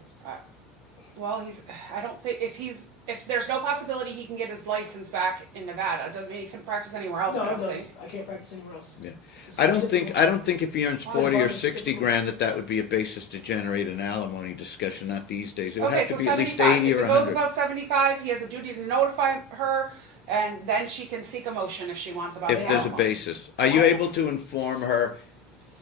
Well, I don't think, if there's no possibility he can get his license back in Nevada, it doesn't mean he can practice anywhere else, No, I it don't does. think. I can't practice anywhere else. Yeah. It's I don't simple. think if he earns 40 or 60 grand that would be a basis to generate an alimony discussion, not these days. It would Okay, have so to be at least 75. 80 If or it goes 100. above 75, he has a duty to notify her, and then she can seek a motion if she wants about it. If there's a basis. Are you able to inform her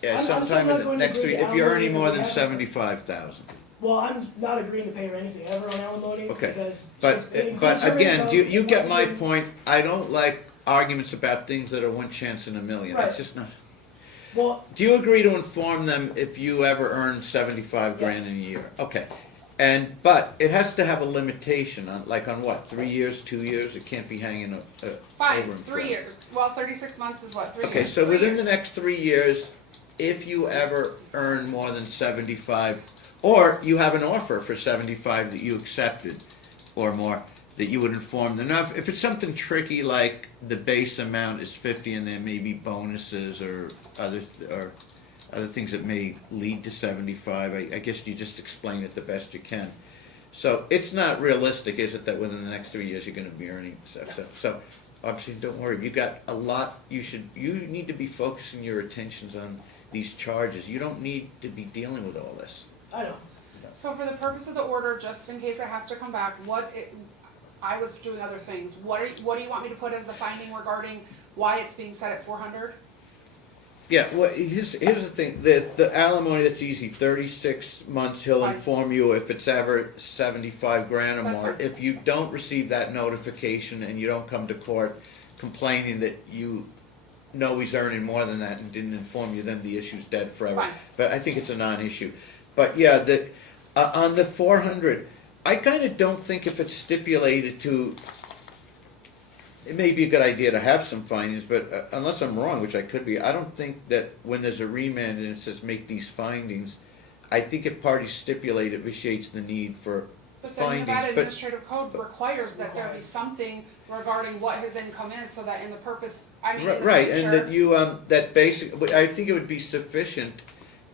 I'm still sometime not in the going to next agree 3, to if you're alimony earning more that we than haven't- 75,000? Well, I'm not agreeing to pay her anything ever on alimony. Okay, Because but it includes but her again, income, you it get must my include- point. I don't like arguments about things that are one chance in a million. Right. It's just not. Well, Do you agree to inform them if you ever earn 75 grand Yes. in a year? Okay. But it has to have a limitation on what, 3 years, 2 years? It can't be hanging over Fine, in 3 front. years. Well, 36 months is what, 3 years? Okay, so 3 within the years. next 3 years, if you ever earn more than 75, or you have an offer for 75 that you accepted or more, that you would inform them. Now, if it's something tricky like the base amount is 50 and there may be bonuses or other things that may lead to 75, I guess you just explain it the best you can. So it's not realistic, is it, that within the next 3 years you're going to be earning so obviously don't worry. You got a lot. You need to be focusing your attentions on these charges. You don't need to be dealing with all this. I know. So for the purpose of the order, just in case it has to come back, I was doing other things. What do you want me to put as the finding regarding why it's being set at 400? Yeah, well, here's the thing. The alimony, that's easy. 36 months, he'll Fine. inform you if it's ever 75 grand or That's more. fine. If you don't receive that notification and you don't come to court complaining that you know he's earning more than that and didn't inform you, then the issue's dead forever. Fine. But I think it's a non-issue. But yeah, on the 400, I kind of don't think if it's stipulated to, it may be a good idea to have some findings, but unless I'm wrong, which I could be, I don't think that when there's a remand and it says make these findings, I think if parties stipulate, it vitiates the need for But the findings. Nevada But Administrative Code requires that there be something regarding what his income is, so that in the purpose, in the right, and future- that you that basic. I think it would be sufficient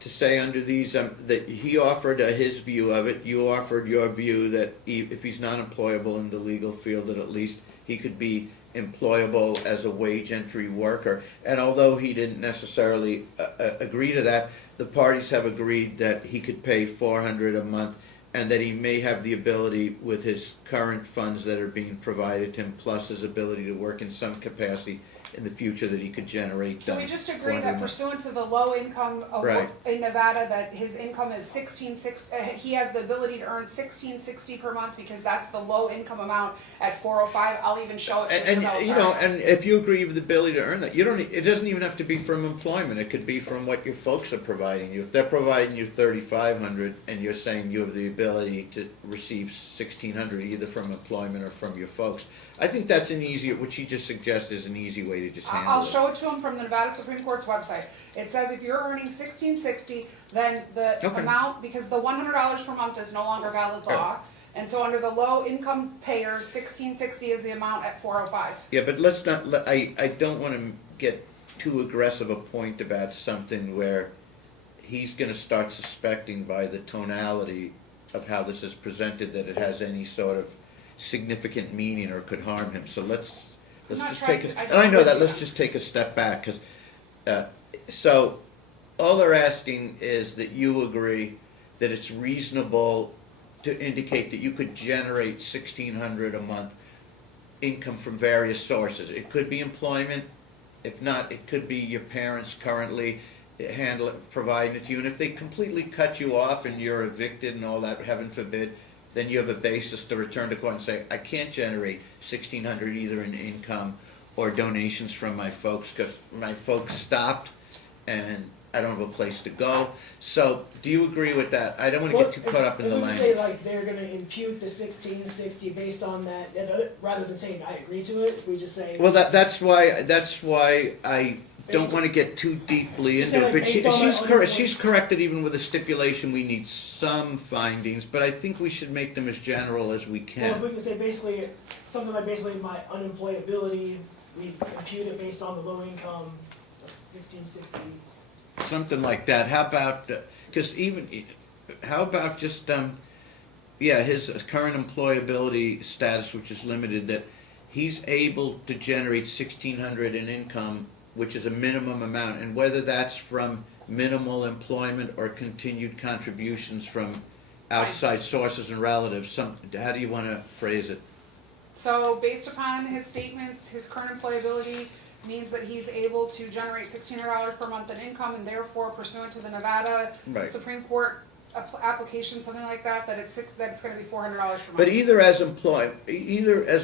to say under these that he offered his view of it. You offered your view that if he's not employable in the legal field, that at least he could be employable as a wage entry worker. And although he didn't necessarily agree to that, the parties have agreed that he could pay $400 a month, and that he may have the ability with his current funds that are being provided to him, plus his ability to work in some capacity in the future, that he could generate. Can we just agree $400 a that month. pursuant to the low income Right. in Nevada, that his income is he has the ability to earn $16.60 per month, because that's the low income amount at 405. I'll even show it to Mr. And Bell, and if you agree with the ability to earn that, you don't. It doesn't even have to be from employment. It could be from what your folks are providing you. If they're providing you $3,500 and you're saying you have the ability to receive $1,600 either from employment or from your folks, I think that's an easier. What you just suggest is an easy way to just handle I'll it. show it to him from the Nevada Supreme Court's website. It says if you're earning $16.60, then the Okay. amount, because the $100 per month is no longer valid law, and so under the low income payers, $16.60 is the amount at 405. Yeah, but let's not. I don't want to get too aggressive a point about something where he's going to start suspecting by the tonality of how this is presented that it has any sort of significant meaning or could harm him. So let's I'm not just trying take to- I and I know don't that. agree Let's with just take a step back, because so all they're asking is that you agree that it's reasonable to indicate that you could generate $1,600 a month income from various sources. It could be employment. If not, it could be your parents currently providing it to you. And if they completely cut you off and you're evicted and all that, heaven forbid, then you have a basis to return to court and say, I can't generate $1,600 either in income or donations from my folks, because my folks stopped and I don't have a place to go. So, do you agree with that? I don't want to get too caught up in the If we language. say like they're gonna impute the 1660 based on that, rather than saying I agree to it, we just say. Well, that's why I don't wanna get too deeply Just into say, it, like, but based on my unemployment- she's correct that even with a stipulation, we need some findings, but I think we should make them as general as we Well, if can. we can say basically, something like basically my unemployability, we impute it based on the low income of 1660. Something like that, how about, cause even, how about just, yeah, his current employability status, which is limited, that he's able to generate 1,600 in income, which is a minimum amount, and whether that's from minimal employment or continued contributions from outside sources and relatives, how do you wanna phrase it? So based upon his statements, his current employability means that he's able to generate $1,600 per month in income, and therefore pursuant to the Nevada Right. Supreme Court application, something like that, that it's gonna be $400 per month. But either as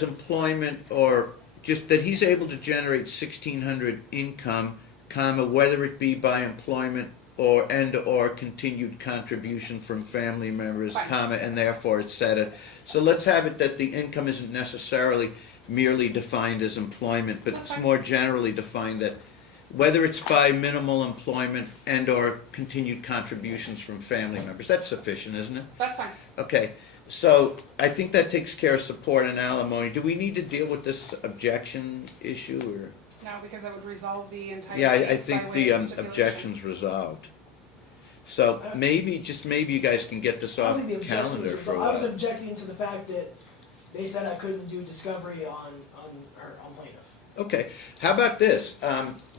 employment or just that he's able to generate 1,600 income, comma, whether it be by employment or continued contribution from family members, Fine. comma, and therefore et cetera. So let's have it that the income isn't necessarily merely defined as employment, but That's it's fine. more generally defined that whether it's by minimal employment and or continued contributions from family members. That's sufficient, isn't it? That's fine. Okay, so I think that takes care of support and alimony. Do we need to deal with this objection issue, or? No, because it would resolve the entire Yeah, I case by think way the of stipulation. objection's resolved. So maybe, just maybe you guys can get this I off think the the objection calendar was, for a I was while. objecting to the fact that they said I couldn't do discovery on plaintiff. Okay, how about this?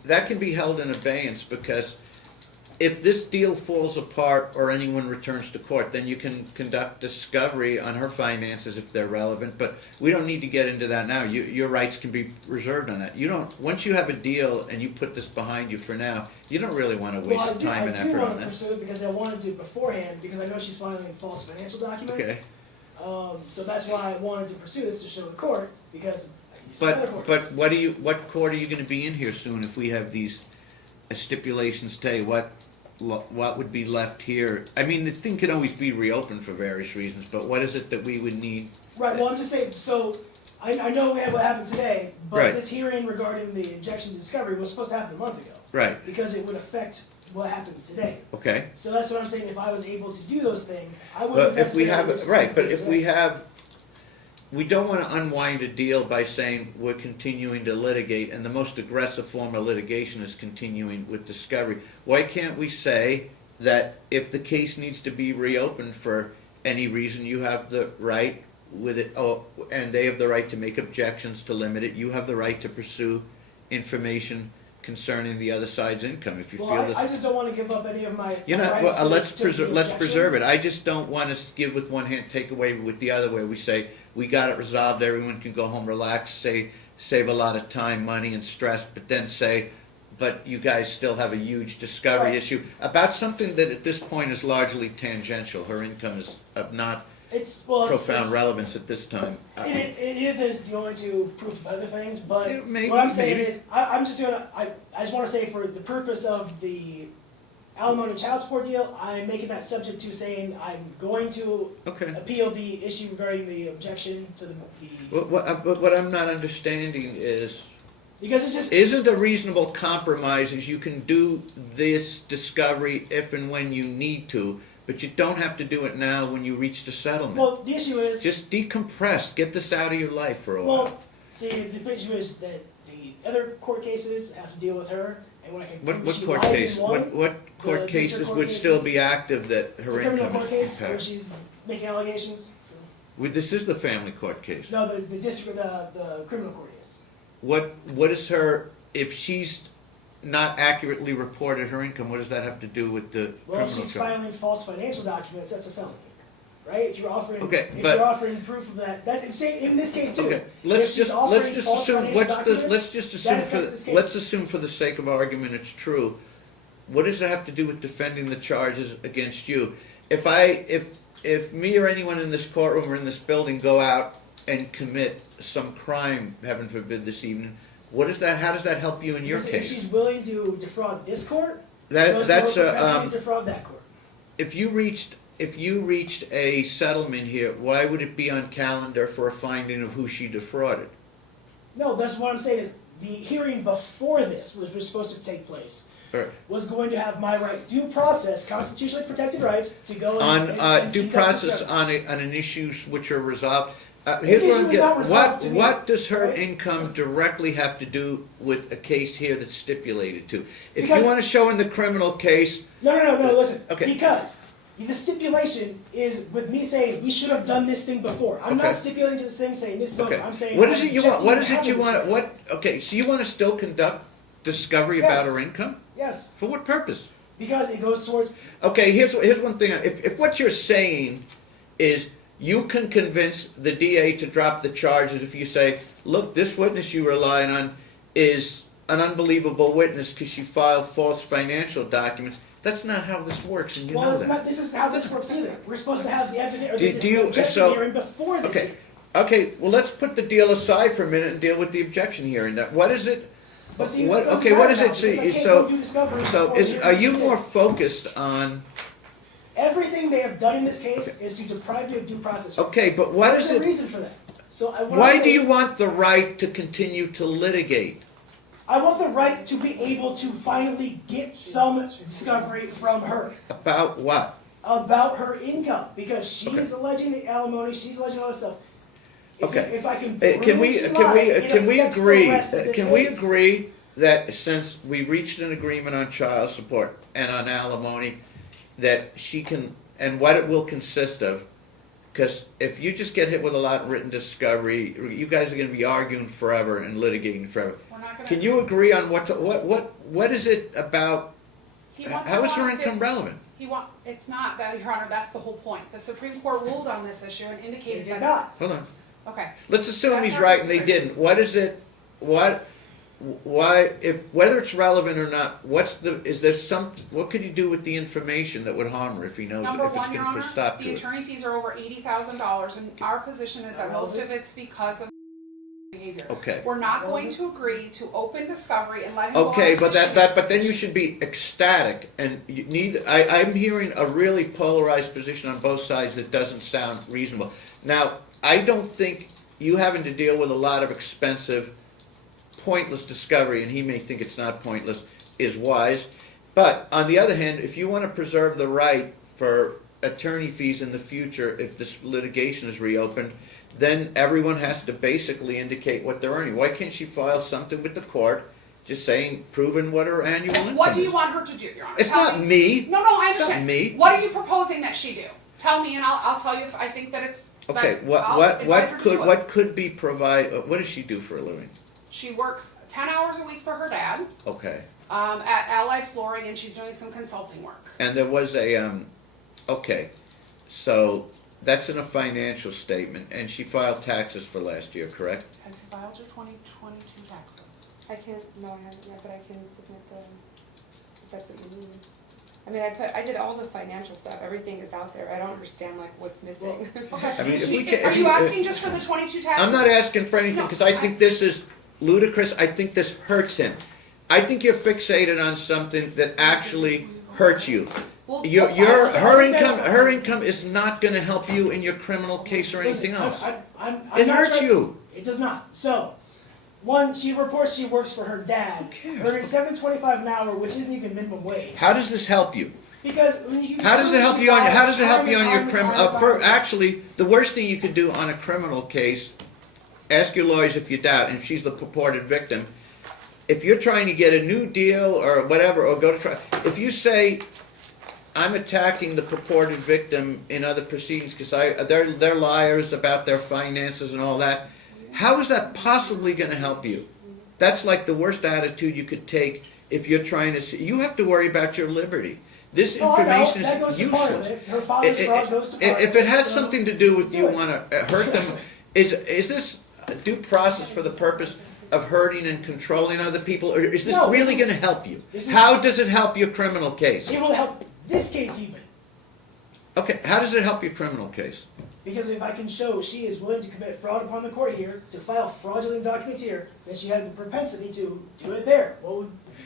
That can be held in abeyance, because if this deal falls apart or anyone returns to court, then you can conduct discovery on her finances if they're relevant, but we don't need to get into that now. Your rights can be reserved on that. You don't, once you have a deal and you put this behind you for now, you don't really wanna waste time and I do effort want on to that. pursue it because I wanted to beforehand, because I know she's filing false financial documents. Okay, So that's why I wanted to pursue this to show the court, because I used other courts. but what court are you gonna be in here soon if we have these stipulations today? What would be left here? I mean, the thing can always be reopened for various reasons, but what is it that we would need? Right, well, I'm just saying, so, I know we had what happened today, but Right. this hearing regarding the objection to discovery was supposed to happen a month ago. Right, Because it would affect what happened today. okay. So that's what I'm saying, if I was able to do those things, I But wouldn't if we have, necessarily just right, but say if we have, we don't wanna unwind a deal by saying we're continuing to litigate, and the most aggressive form of litigation is continuing with discovery. Why can't we say that if the case needs to be reopened for any reason, you have the right with it, and they have the right to make objections to limit it, you have the right to pursue information concerning the other side's income, if you feel Well, this. I just don't wanna give up any of my You know, rights well, to let's take the let's objection. preserve it. I just don't want us to give with one hand, take away with the other, where we say, we got it resolved, everyone can go home, relax, save a lot of time, money, and stress, but then say, but you guys still have a huge discovery Right. issue about something that at this point is largely tangential. Her income is of not It's profound relevance at this time. It is as going to proof of other things, but Yeah, maybe, what I'm saying maybe. is, I'm just gonna, I just wanna say for the purpose of the alimony and child support deal, I'm making that subject to saying I'm going to Okay. appeal the issue regarding the objection to the But what I'm not understanding is, because it just, isn't a reasonable compromise is you can do this discovery if and when you need to, but you don't have to do it now when you reach the settlement. well, the issue is, Just decompress, get this out of your life for a while. well, see, the issue is that the other court cases have to deal with her, and when I can, What she court lies case, in one, what court district cases court would still cases. be active that the her criminal income court is case, where impacted? she's making allegations, so. This is the family court case. No, the district, the criminal court is. What is her, if she's not accurately reported her income, what does that have to do with the Well, if criminal she's charge? filing false financial documents, that's a felony, right? If you're offering, Okay, if but- you're offering proof of that, that's insane, in this case too. Okay, If let's she's just offering false assume, financial documents, let's just that assume affects this case. let's assume for the sake of argument it's true. What does it have to do with defending the charges against you? If me or anyone in this courtroom or in this building go out and commit some crime, heaven forbid, this evening, how does that help you in your Because if case? she's willing to defraud this court, That's those more capacity to defraud that court. if you reached a settlement here, why would it be on calendar for a finding of who she defrauded? No, that's what I'm saying is, the hearing before this, which was supposed to take place, Right. was going to have my right, due process, constitutionally protected rights, to go On and due conduct process discovery. on an issues which are resolved. This Here's what issue I'm is getting. not resolved to me, What does her right? income directly have to do with a case here that's stipulated to? If Because- you want to show in the criminal case, No, listen, Okay. because the stipulation is with me saying, we should have done this thing before. I'm Okay. not stipulating to the thing saying this is over, okay, I'm saying. what is I'm it you want? What is objecting it to you having want? this What? Okay, so you want to still conduct discovery Yes. about her income? Yes, For what purpose? because it goes towards, Okay, here's one thing. If what you're saying is you can convince the DA to drop the charges if you say, look, this witness you rely on is an unbelievable witness because she filed false financial documents. That's not how this works, and you well, know it's that. not, this is how this works either. We're supposed to have the evidence, or Do- the do you- objection so- hearing before this Okay, hearing. okay. Well, let's put the deal aside for a minute and deal with the objection hearing. What is it? But see, What? it doesn't Okay, what matter is now, it? because I can't So, go do discovery so before the hearing are you is more in. focused on? Everything they have done in this case is to deprive you of due process. Okay, but what There's is a it? reason for that. So what I'm Why do saying- you want the right to continue to litigate? I want the right to be able to finally get some discovery from her About what? about her income, because she's Okay. alleging the alimony, she's alleging all this stuff. Okay. If I can Can prove we she lied, it affects the agree? rest of this Can we case. agree that since we reached an agreement on child support and on alimony, that she can, and what it will consist of? Because if you just get hit with a lot of written discovery, you guys are going to be arguing forever and litigating forever. We're not gonna. Can you agree on what is it about? He wants How to is her want income relevant? It's not that, Your Honor, that's the whole point. The Supreme Court ruled on this issue and They indicated did that. not. Hold on. Okay. Let's assume That's he's our right and they disagreement. didn't. What is it? Why? If whether it's relevant or not, is there some? What could you do with the information that would harm her if he knows Number if it's one, Your going to Honor, put stop to the it? attorney fees are over $80,000, and our position is that most of it's because of behavior. Okay. We're not going to agree to open discovery and let him go on Okay, a but fishing but then you expedition. should be ecstatic and you neither. I'm hearing a really polarized position on both sides that doesn't sound reasonable. Now, I don't think you having to deal with a lot of expensive, pointless discovery, and he may think it's not pointless, is wise. But on the other hand, if you want to preserve the right for attorney fees in the future, if this litigation is reopened, then everyone has to basically indicate what they're earning. Why can't she file something with the court, just saying, proving what her annual income is? What do you want her to do, Your Honor? It's Tell not me. No, I It's not understand. me. What are you proposing that she do? Tell me, and I'll tell you if I think that it's. Okay, that I'll advise her to do it. what could be what does she do for a living? She works 10 hours a week for her dad Okay, at Allied Flooring, and she's doing some consulting work. and there was a okay, so that's in a financial statement, and she filed taxes for last year, correct? Have you filed your 2022 taxes? I can't, no, I haven't yet, but I can submit the, if that's what you need. I mean, I did all the financial stuff, everything is out there, I don't understand like what's missing. Okay. I mean, if we can- Are if you you- asking just for the 22 taxes? I'm not asking for anything No, because I think this is ludicrous. I think this hurts him. I think you're fixated on something that actually hurts you. Well, Her income is not going to help you in your criminal case or anything Listen, else. I'm It not hurts trying- you. It does not. So, one, she reports she works for her dad. Who cares? Earning $7.25 an hour, which isn't even minimum wage. How does this help you? Because when you How does it help she you on? lies How does it help time you and on your time and criminal? time and time. Actually, the worst thing you could do on a criminal case, ask your lawyers if you doubt, and she's the purported victim. If you're trying to get a new deal or whatever, or go to trial, if you say, "I'm attacking the purported victim in other proceedings because they're liars about their finances and all that," how is that possibly going to help you? That's like the worst attitude you could take if you're trying to. You have to worry about your liberty. This No, I know. information That goes is to part of useless. it. Her father's fraud goes to part If of it has so- something to do with let's you do it. want to hurt them, is this a due process for the purpose of hurting and controlling other people, or is this No, this really is- going to help you? this is- How does it help your criminal case? It will help this case even. Okay, how does it help your criminal case? Because if I can show she is willing to commit fraud upon the court here, to file fraudulent documents here, then she had the propensity to do it there.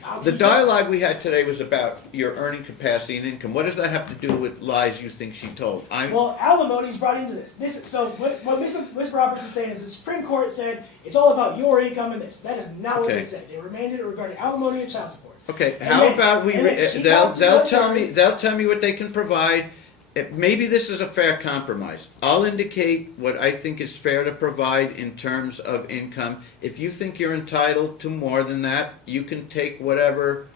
How The can you dialogue we had today was about your earning capacity and income. What does that have to do with lies you think she told? Well, alimony is brought into this. So what Ms. Roberts is saying is the Supreme Court said it's all about your income and this. That is not what Okay. they said. They remanded it regarding alimony and child support. Okay, And how then- about we, and then she they'll talked to the tell attorney. me, they'll tell me what they can provide. Maybe this is a fair compromise. I'll indicate what I think is fair to provide in terms of income. If you think you're entitled to more than that, you can take whatever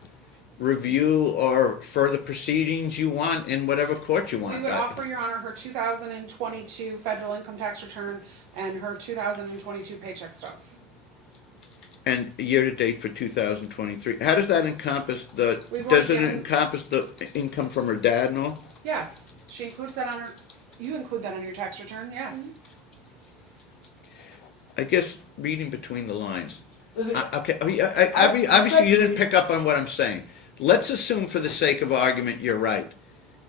review or further proceedings you want in whatever court you We want. would offer, Your Honor, her 2022 federal income tax return and her 2022 paycheck stubs. And year-to-date for 2023. How does that encompass the, We've does it already given- encompass the income from her dad and all? Yes, she includes that on her, you include that on your tax return, yes. I guess reading between the lines. Listen, Okay, obviously you didn't pick up on what I'm saying. Let's assume for the sake of argument you're right.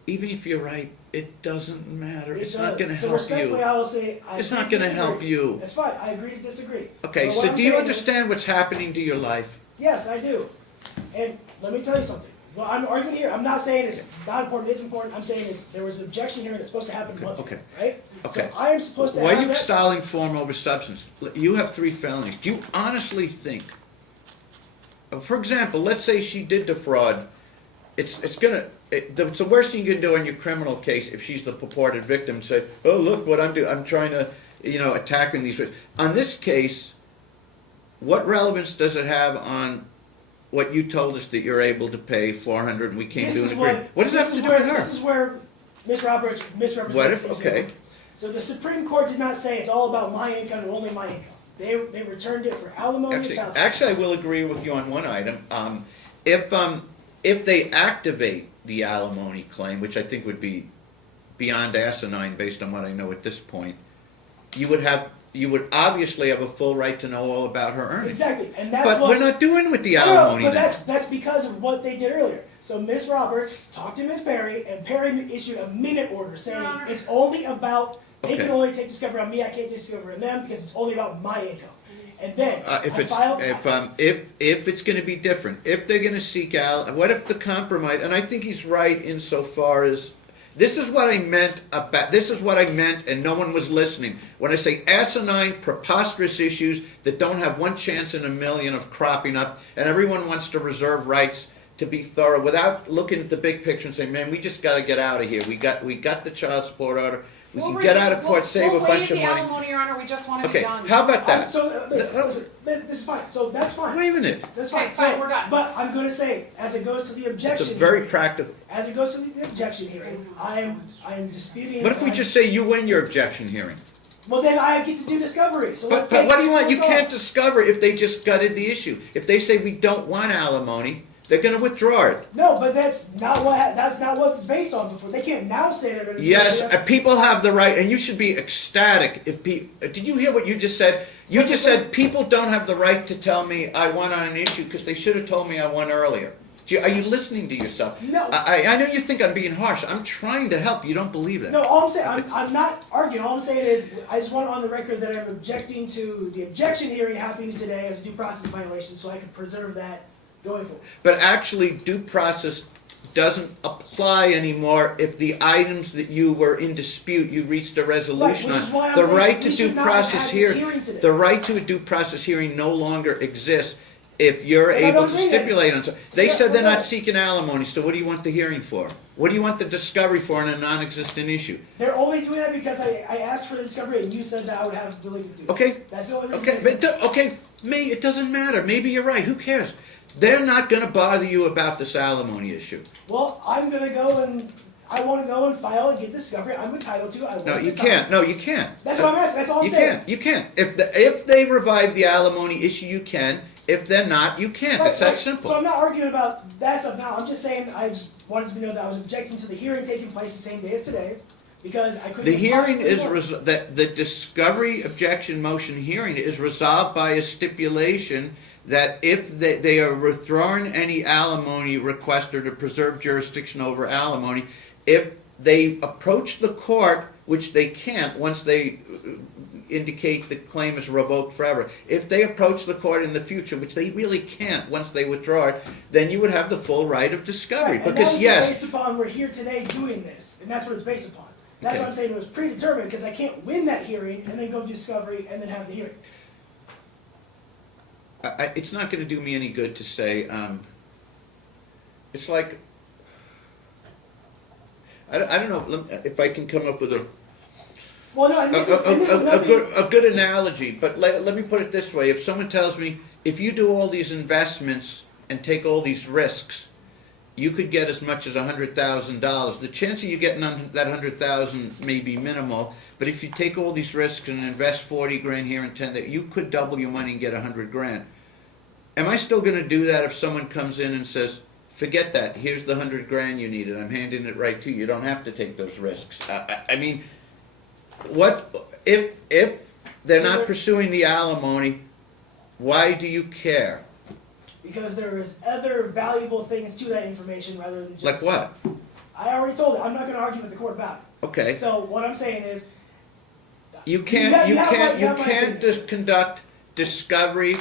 Even if you're right, it doesn't matter. it It's not does. gonna So help respectfully, you. I will say I It's agree not to gonna disagree. help you. That's fine. I agree to disagree. Okay, But what so I'm do you saying is- understand what's happening to your life? Yes, I do. And let me tell you something. Well, I'm arguing here. I'm not saying it's not important. It's important. I'm saying is there was an objection hearing that's supposed to happen monthly, okay. right? Okay. So I am supposed to Why are have you that. stalling form over substance? You have 3 felonies. Do you honestly think, for example, let's say she did defraud, it's the worst thing you can do in your criminal case if she's the purported victim and say, oh, look what I'm doing, I'm trying to, attacking these. On this case, what relevance does it have on what you told us that you're able to pay $400 and we can't This do is an agreement? What does that this have to is do where- with her? This is where Ms. Roberts misrepresents What if- things. okay. So the Supreme Court did not say it's all about my income and only my income. They returned it for alimony and child support. Actually, I will agree with you on one item. If they activate the alimony claim, which I think would be beyond asinine based on what I know at this point, you would obviously have a full right to know all about her earnings. Exactly, and that's But what. we're not doing with the No, alimony but now. that's because of what they did earlier. So Ms. Roberts talked to Ms. Perry, and Perry issued a minute order saying Your Honor. it's only about they Okay. can only take discovery on me. I can't take discovery on them because it's only about my income. And then If I it's filed. if it's going to be different, if they're going to seek out, what if the compromise? And I think he's right insofar as this is what I meant about. This is what I meant, and no one was listening when I say asinine, preposterous issues that don't have one chance in a million of cropping up, and everyone wants to reserve rights to be thorough without looking at the big picture and saying, "Man, we just got to get out of here. We got the child support order. We can get out of court, save a bunch of We'll waive money." the alimony, Your Honor, we just want to be Okay, done. how about that? Listen, this is fine. So that's fine. Wait a minute. That's Okay, fine. fine, So, we're done. But I'm going to say, as it goes to the objection, It's a very hearing- practical. as it goes to the objection hearing, I am disputing. What if we just say you win your objection hearing? Well, then I get to do discovery. So let's But take what do you 6 want? You months can't off. discover if they just gutted the issue. If they say we don't want alimony, they're going to withdraw it. No, but that's not what it's based on before. They can't now say they're going to. Yes, people have the right, and you should be ecstatic if people. Did you hear what you just said? You just said people don't have the right to tell me I won on an issue because they should have told me I won earlier. Are you listening to yourself? No. I know you think I'm being harsh. I'm trying to help. You don't believe that. No, all I'm saying, I'm not arguing. All I'm saying is, I just want it on the record that I'm objecting to the objection hearing happening today as a due process violation, so I can preserve that going forward. But actually, due process doesn't apply anymore if the items that you were in dispute, you reached a resolution Right, which is on. why I'm The saying right we to should due not have process had here, this hearing today. the right to a due process hearing no longer exists if you're But I able don't to agree that- stipulate on something. They Yeah, said they're but not no. seeking alimony, so what do you want the hearing for? What do you want the discovery for on a non-existent issue? They're only doing that because I asked for the discovery and you said that I would have the ability to do it. Okay. That's the only reason. Okay, I said but it doesn't matter. Maybe you're right. Who cares? They're not going to bother you about this alimony issue. Well, I want to go and file and get discovery. I'm entitled to. No, you can't. No, you can't. That's what I'm asking. That's all I'm You saying. can't. You can't. If they revive the alimony issue, you can. If they're not, you can't. It's that Right. simple. So I'm not arguing about that stuff now. I'm just saying I just wanted to know that I was objecting to the hearing taking place the same day as today because I couldn't. The hearing possibly is work. that the discovery objection motion hearing is resolved by a stipulation that if they are withdrawing any alimony request or to preserve jurisdiction over alimony, if they approach the court, which they can't once they indicate the claim is revoked forever. If they approach the court in the future, which they really can't once they withdraw it, then you would have the full right of discovery. Right, and Because that's yes, based upon we're here today doing this, and that's what it's based upon. That's Okay. what I'm saying, it was predetermined, because I can't win that hearing and then go discovery and then have the hearing. it's not going to do me any good to say. It's like I don't know if I can come up with a. Well, no, and this is another thing. A good analogy, but let me put it this way. If someone tells me, if you do all these investments and take all these risks, you could get as much as $100,000. The chance of you getting that $100,000 may be minimal, but if you take all these risks and invest 40 grand here and 10 there, you could double your money and get 100 grand. Am I still going to do that if someone comes in and says, forget that, here's the 100 grand you needed, I'm handing it right to you, you don't have to take those risks? I mean, what if they're not pursuing the alimony? Why do you care? Because there is other valuable things to that information rather than just. Like what? I already told it, I'm not gonna argue with the court about it. Okay. So what I'm saying is. You have my can't opinion. conduct discovery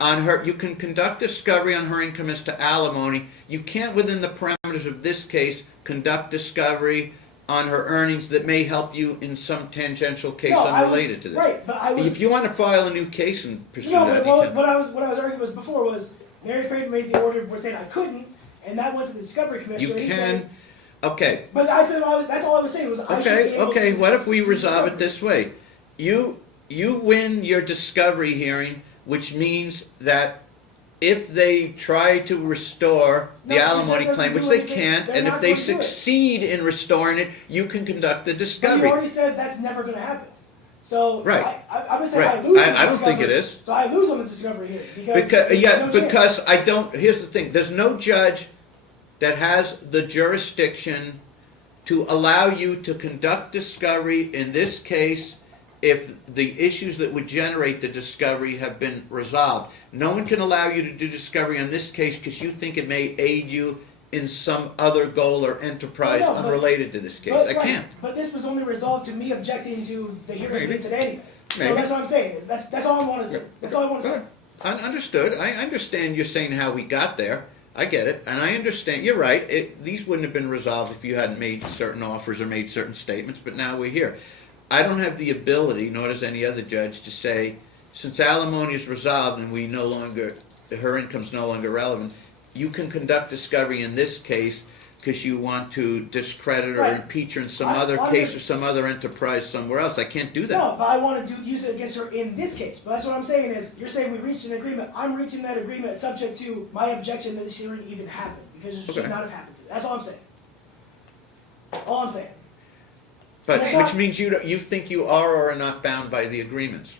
on her. You can conduct discovery on her income as to alimony. You can't, within the parameters of this case, conduct discovery on her earnings that may help you in some tangential case No, I was- unrelated to this. Right, but I was. If you want to file a new case and pursue No, that, but you can. what I was arguing was before was Mary Craven made the order saying I couldn't, and that went to the Discovery Commission. You and he can. said, Okay. but I said that's all I was saying was I should be Okay. able Okay. to What if we do resolve it discovery. this way? You win your discovery hearing, which means that if they try to restore the No, because alimony that doesn't claim, which do they anything. can't, They're and if not they going to do it. succeed in restoring it, you can conduct the But you discovery. already said that's never going to happen. So Right. I'm gonna say Right. I lose. on the I don't think discovery- it is. So I lose on the discovery hearing because there's no chance. Because I don't. Here's the thing: there's no judge that has the jurisdiction to allow you to conduct discovery in this case if the issues that would generate the discovery have been resolved. No one can allow you to do discovery on this case because you think it may aid you in some other goal or enterprise No, but- unrelated to this case. But, I right, can't. But this was only resolved to me objecting to the hearing Maybe. today anyway. Maybe. So that's what I'm saying. Is that's all I want to say. That's all I want to say. Understood. I understand you're saying how we got there. I get it, and I understand. You're right. These wouldn't have been resolved if you hadn't made certain offers or made certain statements, but now we're here. I don't have the ability, nor does any other judge, to say, since alimony is resolved and we no longer, her income's no longer relevant, you can conduct discovery in this case because you want to discredit or Right. impeach her in some I other case or understand. some other enterprise somewhere else. I can't do that. No, but I want to use it against her in this case. But that's what I'm saying is, you're saying we reached an agreement. I'm reaching that agreement subject to my objection that this hearing even happened because it should Okay. not have happened. That's all I'm saying. All I'm saying. But That's which not- means you think you are or are not bound by the agreements.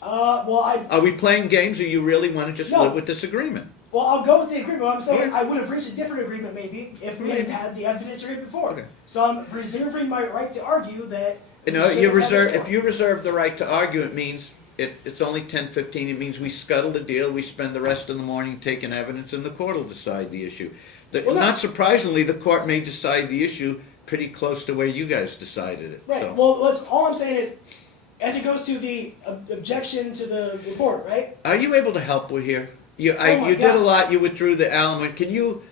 Well, Are we playing games, or you really want to just No. live with this agreement? Well, I'll go with the agreement. What I'm saying, Okay. I would have reached a different agreement maybe if we had Maybe. had the evidentiary before. Okay. So I'm reserving my right to argue that. You we know, should you have had reserve. it If before. you reserve the right to argue, it means it's only 10:15. It means we scuttle the deal. We spend the rest of the morning taking evidence, and the court will decide the issue. Well, no. Not surprisingly, the court may decide the issue pretty close to where you guys decided it. Right. So. Well, all I'm saying is, as it goes to the objection to the report, right? Are you able to help with here? You Oh my did God. a lot. You withdrew the alimony. Can you?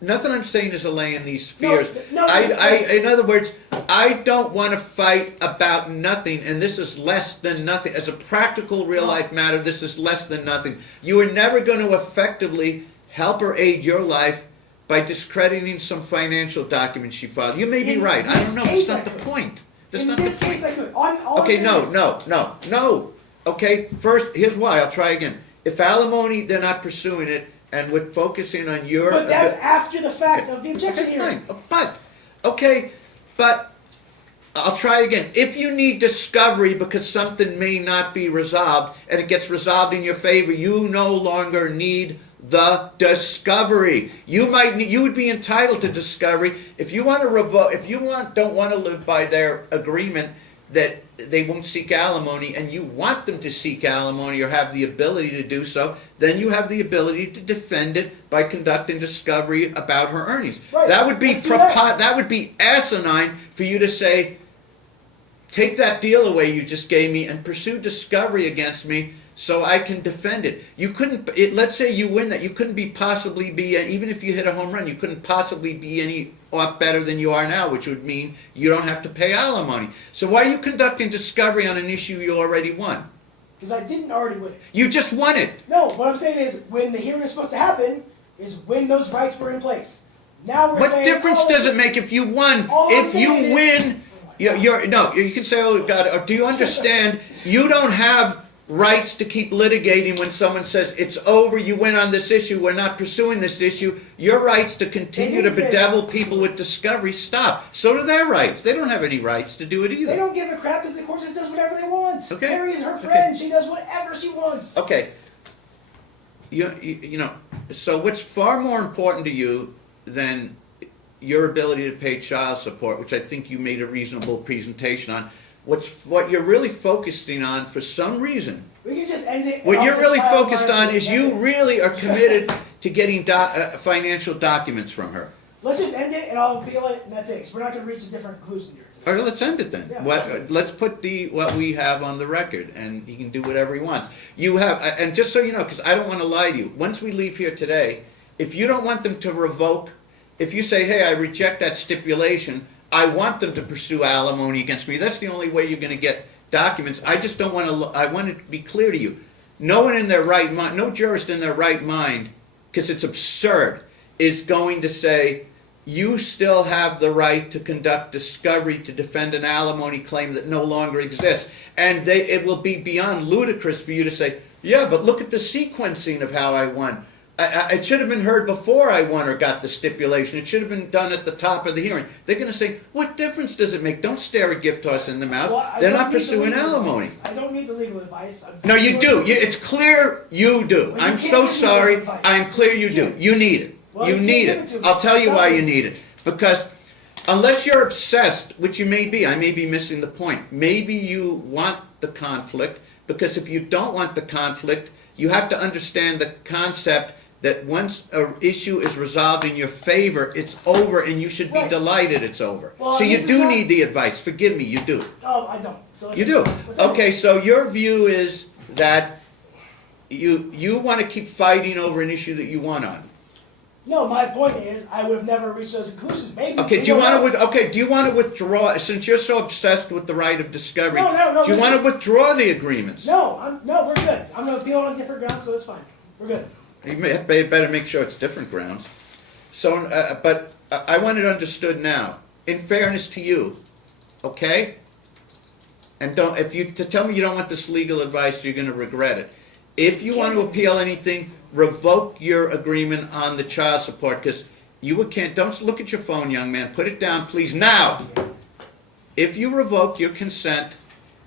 Nothing I'm saying is allaying these No, fears. no, this- in other words, I don't want to fight about nothing, and this is less than nothing. As a practical, real life matter, this is less than nothing. You are never going to effectively help or aid your life by discrediting some financial document she filed. You may be In right. I this don't know. case, That's I not the could. point. That's In not this the point. case, I could. All Okay, I'm no, saying is, no. Okay, first, here's why. I'll try again. If alimony, they're not pursuing it, and we're focusing on your. But that's after the fact of the objection Okay, hearing. fine. But I'll try again. If you need discovery because something may not be resolved, and it gets resolved in your favor, you no longer need the discovery. You would be entitled to discovery if you want to don't want to live by their agreement that they won't seek alimony, and you want them to seek alimony or have the ability to do so, then you have the ability to defend it by conducting discovery about her earnings. Right, That would be let's do that. that would be asinine for you to say, take that deal away you just gave me and pursue discovery against me so I can defend it. You couldn't, let's say you win that, you couldn't possibly be, even if you hit a home run, you couldn't possibly be any off better than you are now, which would mean you don't have to pay alimony. So why are you conducting discovery on an issue you already won? Because I didn't already win it. You just won it. No, what I'm saying is, when the hearing is supposed to happen, is when those rights were in place. Now we're What saying, difference oh, does it make if you won? All I'm If you saying is- win, you can say, oh God, do you understand? You don't have rights to keep litigating when someone says it's over, you win on this issue, we're not pursuing this issue. Your rights to continue to They didn't say bedevil that. people with discovery stop. So do their rights. They don't have any rights to do it They either. don't give a crap because the court just does whatever they want. Okay. Carrie is her Okay. friend. She does whatever she wants. Okay. You know, so what's far more important to you than your ability to pay child support, which I think you made a reasonable presentation on, what you're really focusing on for some reason, We can just end it. and what I'll you're just really file focused mine on and is that's you it. really are committed to getting financial documents from her. Let's just end it and I'll appeal it and that's it. Because we're not going to reach a different conclusion here today. All right, let's end it then. Yeah. Let's put what we have on the record, and he can do whatever he wants. You have, and just so you know, because I don't want to lie to you, once we leave here today, if you don't want them to revoke, if you say, hey, I reject that stipulation, I want them to pursue alimony against me, that's the only way you're going to get documents. I just don't want to, I want it to be clear to you. No one in their right mind, no jurist in their right mind, because it's absurd, is going to say, you still have the right to conduct discovery to defend an alimony claim that no longer exists. And it will be beyond ludicrous for you to say, yeah, but look at the sequencing of how I won. It should have been heard before I won or got the stipulation. It should have been done at the top of the hearing. They're going to say, what difference does it make? Don't stare a gift horse in the mouth. Well, I They're don't not need the pursuing legal alimony. advice. I don't need the legal advice. No, you do. It's clear you do. Well, you I'm can't so give me sorry. legal advice. I'm clear you do. Yeah. You need it. Well, You you need can't it. give it to me. I'll tell you why Stop you it. need it. Because unless you're obsessed, which you may be, I may be missing the point. Maybe you want the conflict, because if you don't want the conflict, you have to understand the concept that once an issue is resolved in your favor, it's over, and you should be Right. delighted it's over. Well, So you this is do not- need the advice. Forgive me, you do. No, I don't. So let's You do. let's end Okay, it. so your view is that you want to keep fighting over an issue that you won on. No, my point is, I would have never reached those conclusions. Maybe. Okay, we do you don't want know. to do you want to withdraw, since you're so obsessed with the right of discovery? No, do you want to listen. withdraw the agreements? No, we're good. I'm going to appeal it on different grounds, so it's fine. We're good. You better make sure it's different grounds. So, but I want it understood now. In fairness to you, okay? And if you tell me you don't want this legal advice, you're going to regret it. If you want to appeal anything, revoke your agreement on the child support, because can't. Don't look at your phone, young man. Put it down, please, now. If you revoke your consent,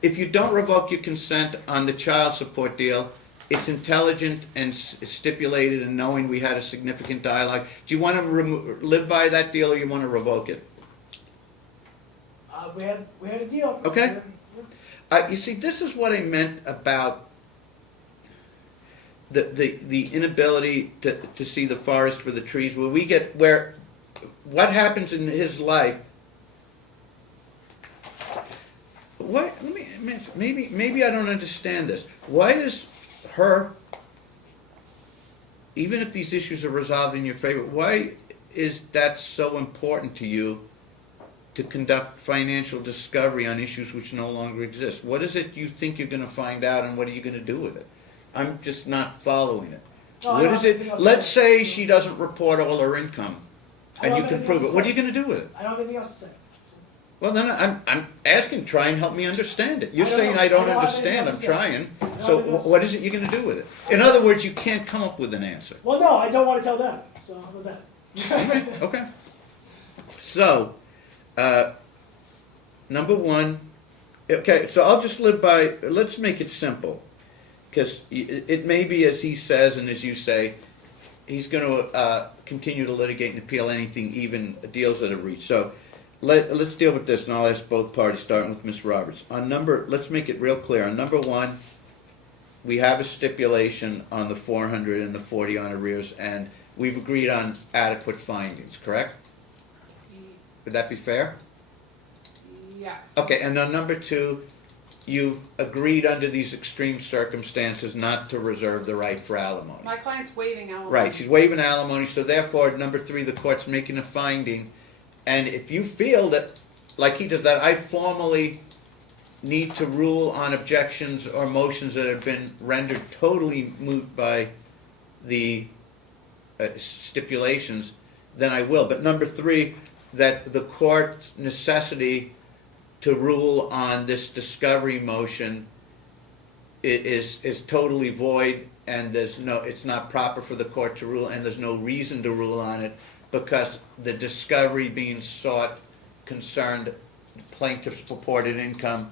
if you don't revoke your consent on the child support deal, it's intelligent and stipulated and knowing we had a significant dialogue. Do you want to live by that deal, or you want to revoke it? We had a deal. Okay. You see, this is what I meant about the inability to see the forest for the trees, where what happens in his life. Why? Maybe I don't understand this. Why is her, even if these issues are resolved in your favor, why is that so important to you to conduct financial discovery on issues which no longer exist? What is it you think you're going to find out, and what are you going to do with it? I'm just not following it. No, I What don't is have anything it? else to Let's say. say she doesn't report all her income, I and don't you have can anything prove else it. to What are say. you going to do with it? I don't have anything else to say. Well, then I'm asking. Try and help me understand it. You're I don't saying know. I don't I don't have anything understand. else I'm to say. trying. I don't So have anything else to what say. is it you're going to do with it? In other words, you can't come up with an answer. Well, no, I don't want to tell them. So how about that? Okay. So, number one, okay, so I'll just live by, let's make it simple. Because it may be, as he says and as you say, he's going to continue to litigate and appeal anything, even deals that are reached. So, let's deal with this, and I'll ask both parties, starting with Ms. Roberts. Let's make it real clear. On number one, we have a stipulation on the 400 and the 40 on arrears, and we've agreed on adequate findings, correct? Would that be fair? Yes. Okay, and on number two, you've agreed under these extreme circumstances not to reserve the right for alimony. My client's waiving alimony. Right, she's waiving alimony, so therefore, number three, the court's making a finding. And if you feel that, like he does, that I formally need to rule on objections or motions that have been rendered totally moot by the stipulations, then I will. But number three, that the court's necessity to rule on this discovery motion is totally void, and it's not proper for the court to rule, and there's no reason to rule on it, because the discovery being sought concerned plaintiff's purported income,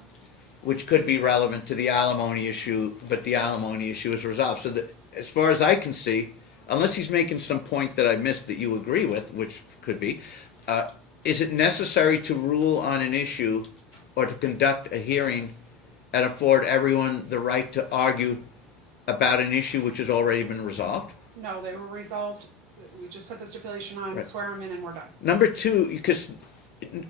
which could be relevant to the alimony issue, but the alimony issue is resolved. So that, as far as I can see, unless he's making some point that I missed that you agree with, which could be, is it necessary to rule on an issue or to conduct a hearing and afford everyone the right to argue about an issue which has already been resolved? No, they were resolved. We just put the stipulation on, Right. swear them in, and we're done. Number two, because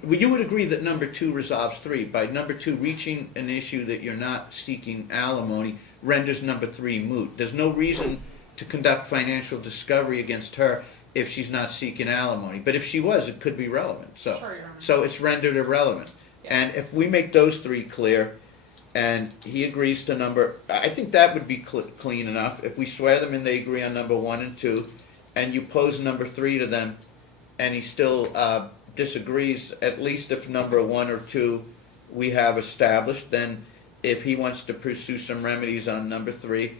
you would agree that number two resolves three. By number two, reaching an issue that you're not seeking alimony renders number three moot. There's no reason to conduct financial discovery against her if she's not seeking alimony. But if she was, it could be relevant. So, Sure, Your Honor. so it's rendered irrelevant. Yes. And if we make those three clear, and he agrees to number, I think that would be clean enough. If we swear them in, they agree on number one and two, and you pose number three to them, and he still disagrees, at least if number one or two we have established, then if he wants to pursue some remedies on number three,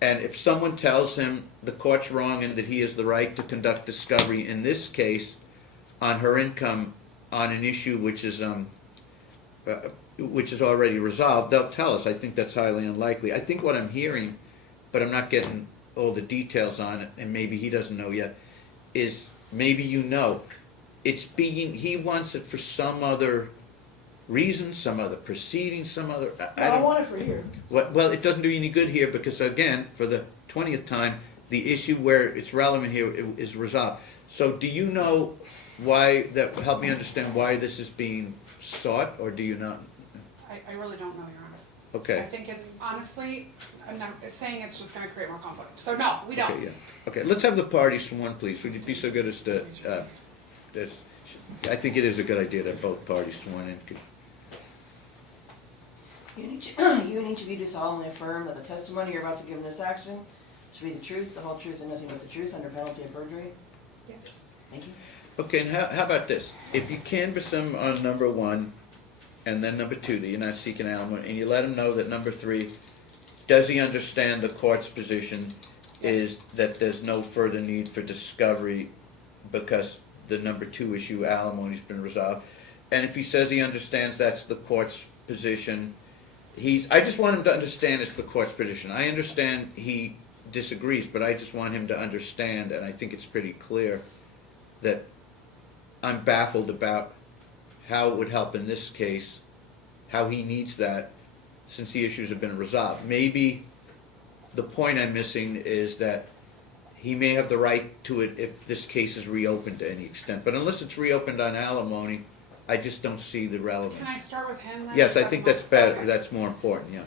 and if someone tells him the court's wrong and that he has the right to conduct discovery in this case on her income on an issue which is already resolved, they'll tell us. I think that's highly unlikely. I think what I'm hearing, but I'm not getting all the details on it, and maybe he doesn't know yet, is maybe you know, he wants it for some other reason, some other proceeding, some other, No, I want it for here. well, it doesn't do you any good here, because again, for the 20th time, the issue where it's relevant here is resolved. So do you know why, help me understand why this is being sought, or do you not? I really don't know, Your Honor. I Okay. think it's, honestly, I'm not saying it's just gonna create more conflict. So no, we don't. Okay, yeah. Okay, let's have the parties sworn, please. Would you be so good as to, I think it is a good idea that both parties sworn in. You and each of you do solemnly affirm that the testimony you're about to give in this action shall be the truth, the whole truth, and nothing but the truth under penalty of perjury? Yes. Thank you. Okay, and how about this? If you canvass him on number one, and then number two, that you're not seeking alimony, and you let him know that number three, does he understand the court's position is that there's no further need for discovery because the number two issue, alimony's been resolved? And if he says he understands that's the court's position, I just want him to understand it's the court's position. I understand he disagrees, but I just want him to understand, and I think it's pretty clear, that I'm baffled about how it would help in this case, how he needs that, since the issues have been resolved. Maybe the point I'm missing is that he may have the right to it if this case is reopened to any extent. But unless it's reopened on alimony, I just don't see the relevance. Can I start with him then? Yes, I think that's better, Okay. that's more important, yeah.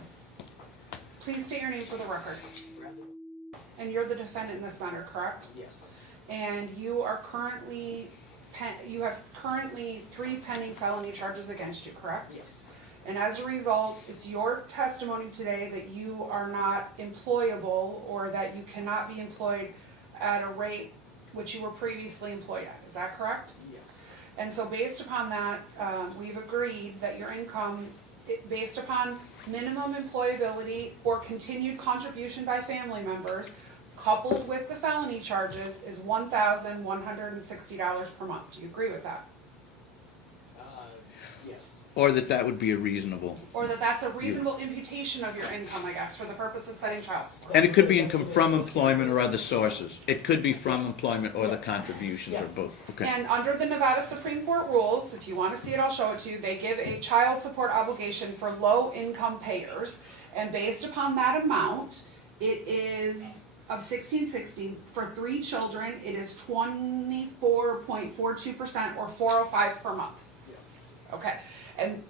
Please state your name for the record. And you're the defendant in this matter, correct? Yes. And you are currently, you have currently 3 pending felony charges against you, correct? Yes. And as a result, it's your testimony today that you are not employable, or that you cannot be employed at a rate which you were previously employed at. Is that correct? Yes. And so based upon that, we've agreed that your income, based upon minimum employability or continued contribution by family members, coupled with the felony charges, is $1,160 per month. Do you agree with that? Yes. Or that would be a reasonable, Or that that's a reasonable imputation of your income, I guess, for the purpose of setting child support. and it could be income from employment or other sources. It could be from employment or the contributions or both, okay? And under the Nevada Supreme Court rules, if you want to see it, I'll show it to you, they give a child support obligation for low-income payers, and based upon that amount, it is of $1,660. For 3 children, it is 24.42% or $405 per month. Yes. Okay, and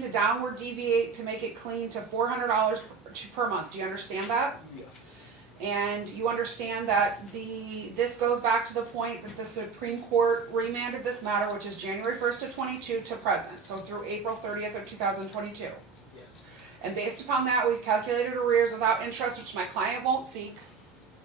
to downward deviate to make it clean to $400 per month. Do you understand that? Yes. And you understand that this goes back to the point that the Supreme Court remanded this matter, which is January 1st of 22 to present, so through April 30th of 2022. Yes. And based upon that, we've calculated arrears without interest, which my client won't seek,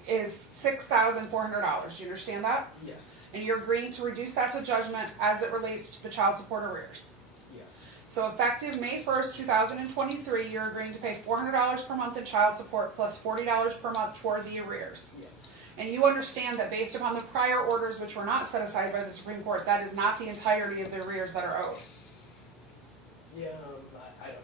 is $6,400. Do you understand that? Yes. And you're agreeing to reduce that to judgment as it relates to the child support arrears. Yes. So effective May 1st, 2023, you're agreeing to pay $400 per month in child support plus $40 per month toward the arrears. Yes. And you understand that based upon the prior orders, which were not set aside by the Supreme Court, that is not the entirety of the arrears that are owed. Yeah, I don't know.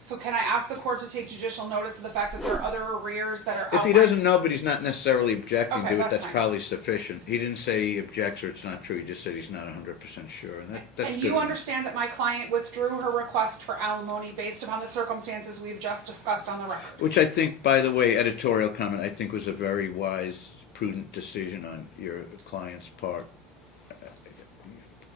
So can I ask the court to take judicial notice of the fact that there are other arrears that are If outlined? he doesn't know, but he's not necessarily objecting Okay, to it, that's that's fine. probably sufficient. He didn't say he objects or it's not true, he just said he's not 100% sure, and that's good. And you understand that my client withdrew her request for alimony based upon the circumstances we've just discussed on the record. Which I think, by the way, editorial comment, I think was a very wise, prudent decision on your client's part,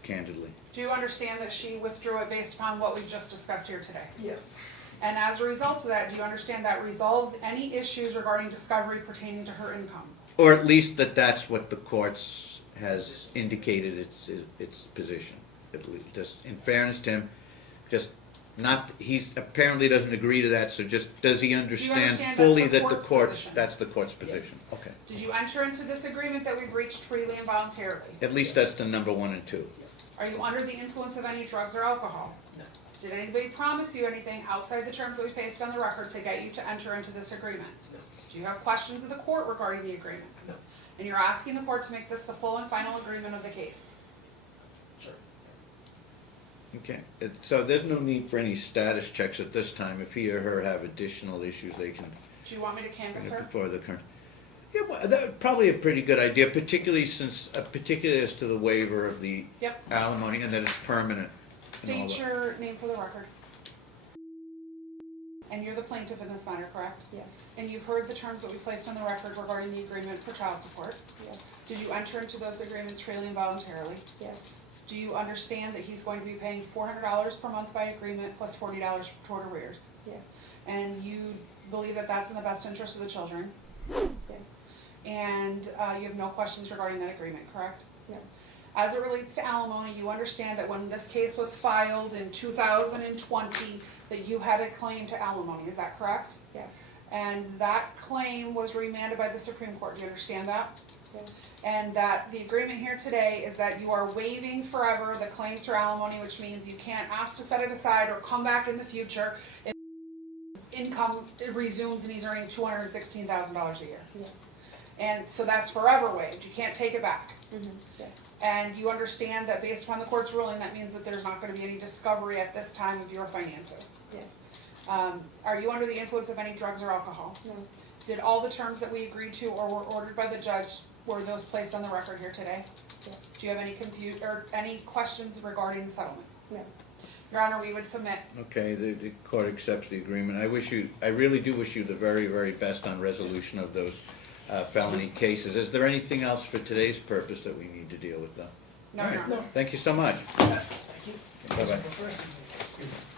candidly. Do you understand that she withdrew it based upon what we've just discussed here today? Yes. And as a result of that, do you understand that resolves any issues regarding discovery pertaining to her income? Or at least that's what the courts has indicated its position, at least, just in fairness to him, just not, he's apparently doesn't agree to that, so just, does he understand understand fully that's the that the court's court's, position? that's the court's position? Yes. Okay. Did you enter into this agreement that we've reached freely and voluntarily? At least that's the number 1 and 2. Yes. Are you under the influence of any drugs or alcohol? No. Did anybody promise you anything outside the terms that we pasted on the record to get you to enter into this agreement? No. Do you have questions of the court regarding the agreement? No. And you're asking the court to make this the full and final agreement of the case? Sure. Okay, so there's no need for any status checks at this time. If he or her have additional issues, they can Do you want me to canvass her? before the current. Yeah, well, that's probably a pretty good idea, particularly as to the waiver of the Yep. alimony and that it's permanent. and all State that. your name for the record. And you're the plaintiff in this matter, correct? Yes, And you've heard the terms that we placed on the record regarding the agreement for child support. yes, Did you enter into those agreements freely and voluntarily? yes, Do you understand that he's going to be paying $400 per month by agreement plus $40 toward arrears? yes, And you believe that that's in the best interest of the children? yes, And you have no questions regarding that agreement, correct? no, As it relates to alimony, you understand that when this case was filed in 2020, that you had a claim to alimony, is that correct? yes, And that claim was remanded by the Supreme Court, do you understand that? yes, And that the agreement here today is that you are waiving forever the claims for alimony, which means you can't ask to set it aside or come back in the future if income resumes and he's earning $216,000 a year. yes, And so that's forever waived, you can't take it back. yes, And you understand that based upon the court's ruling, that means that there's not gonna be any discovery at this time of your finances. yes, Are you under the influence of any drugs or alcohol? no, Did all the terms that we agreed to or were ordered by the judge, were those placed on the record here today? yes, Do you have any questions regarding the settlement? no. Your Honor, we would submit. Okay, the court accepts the agreement. I really do wish you the very, very best on resolution of those felony cases. Is there anything else for today's purpose that we need to deal with, though? No, All Your right. Honor. No. Thank you so much. Thank you. Bye-bye. First.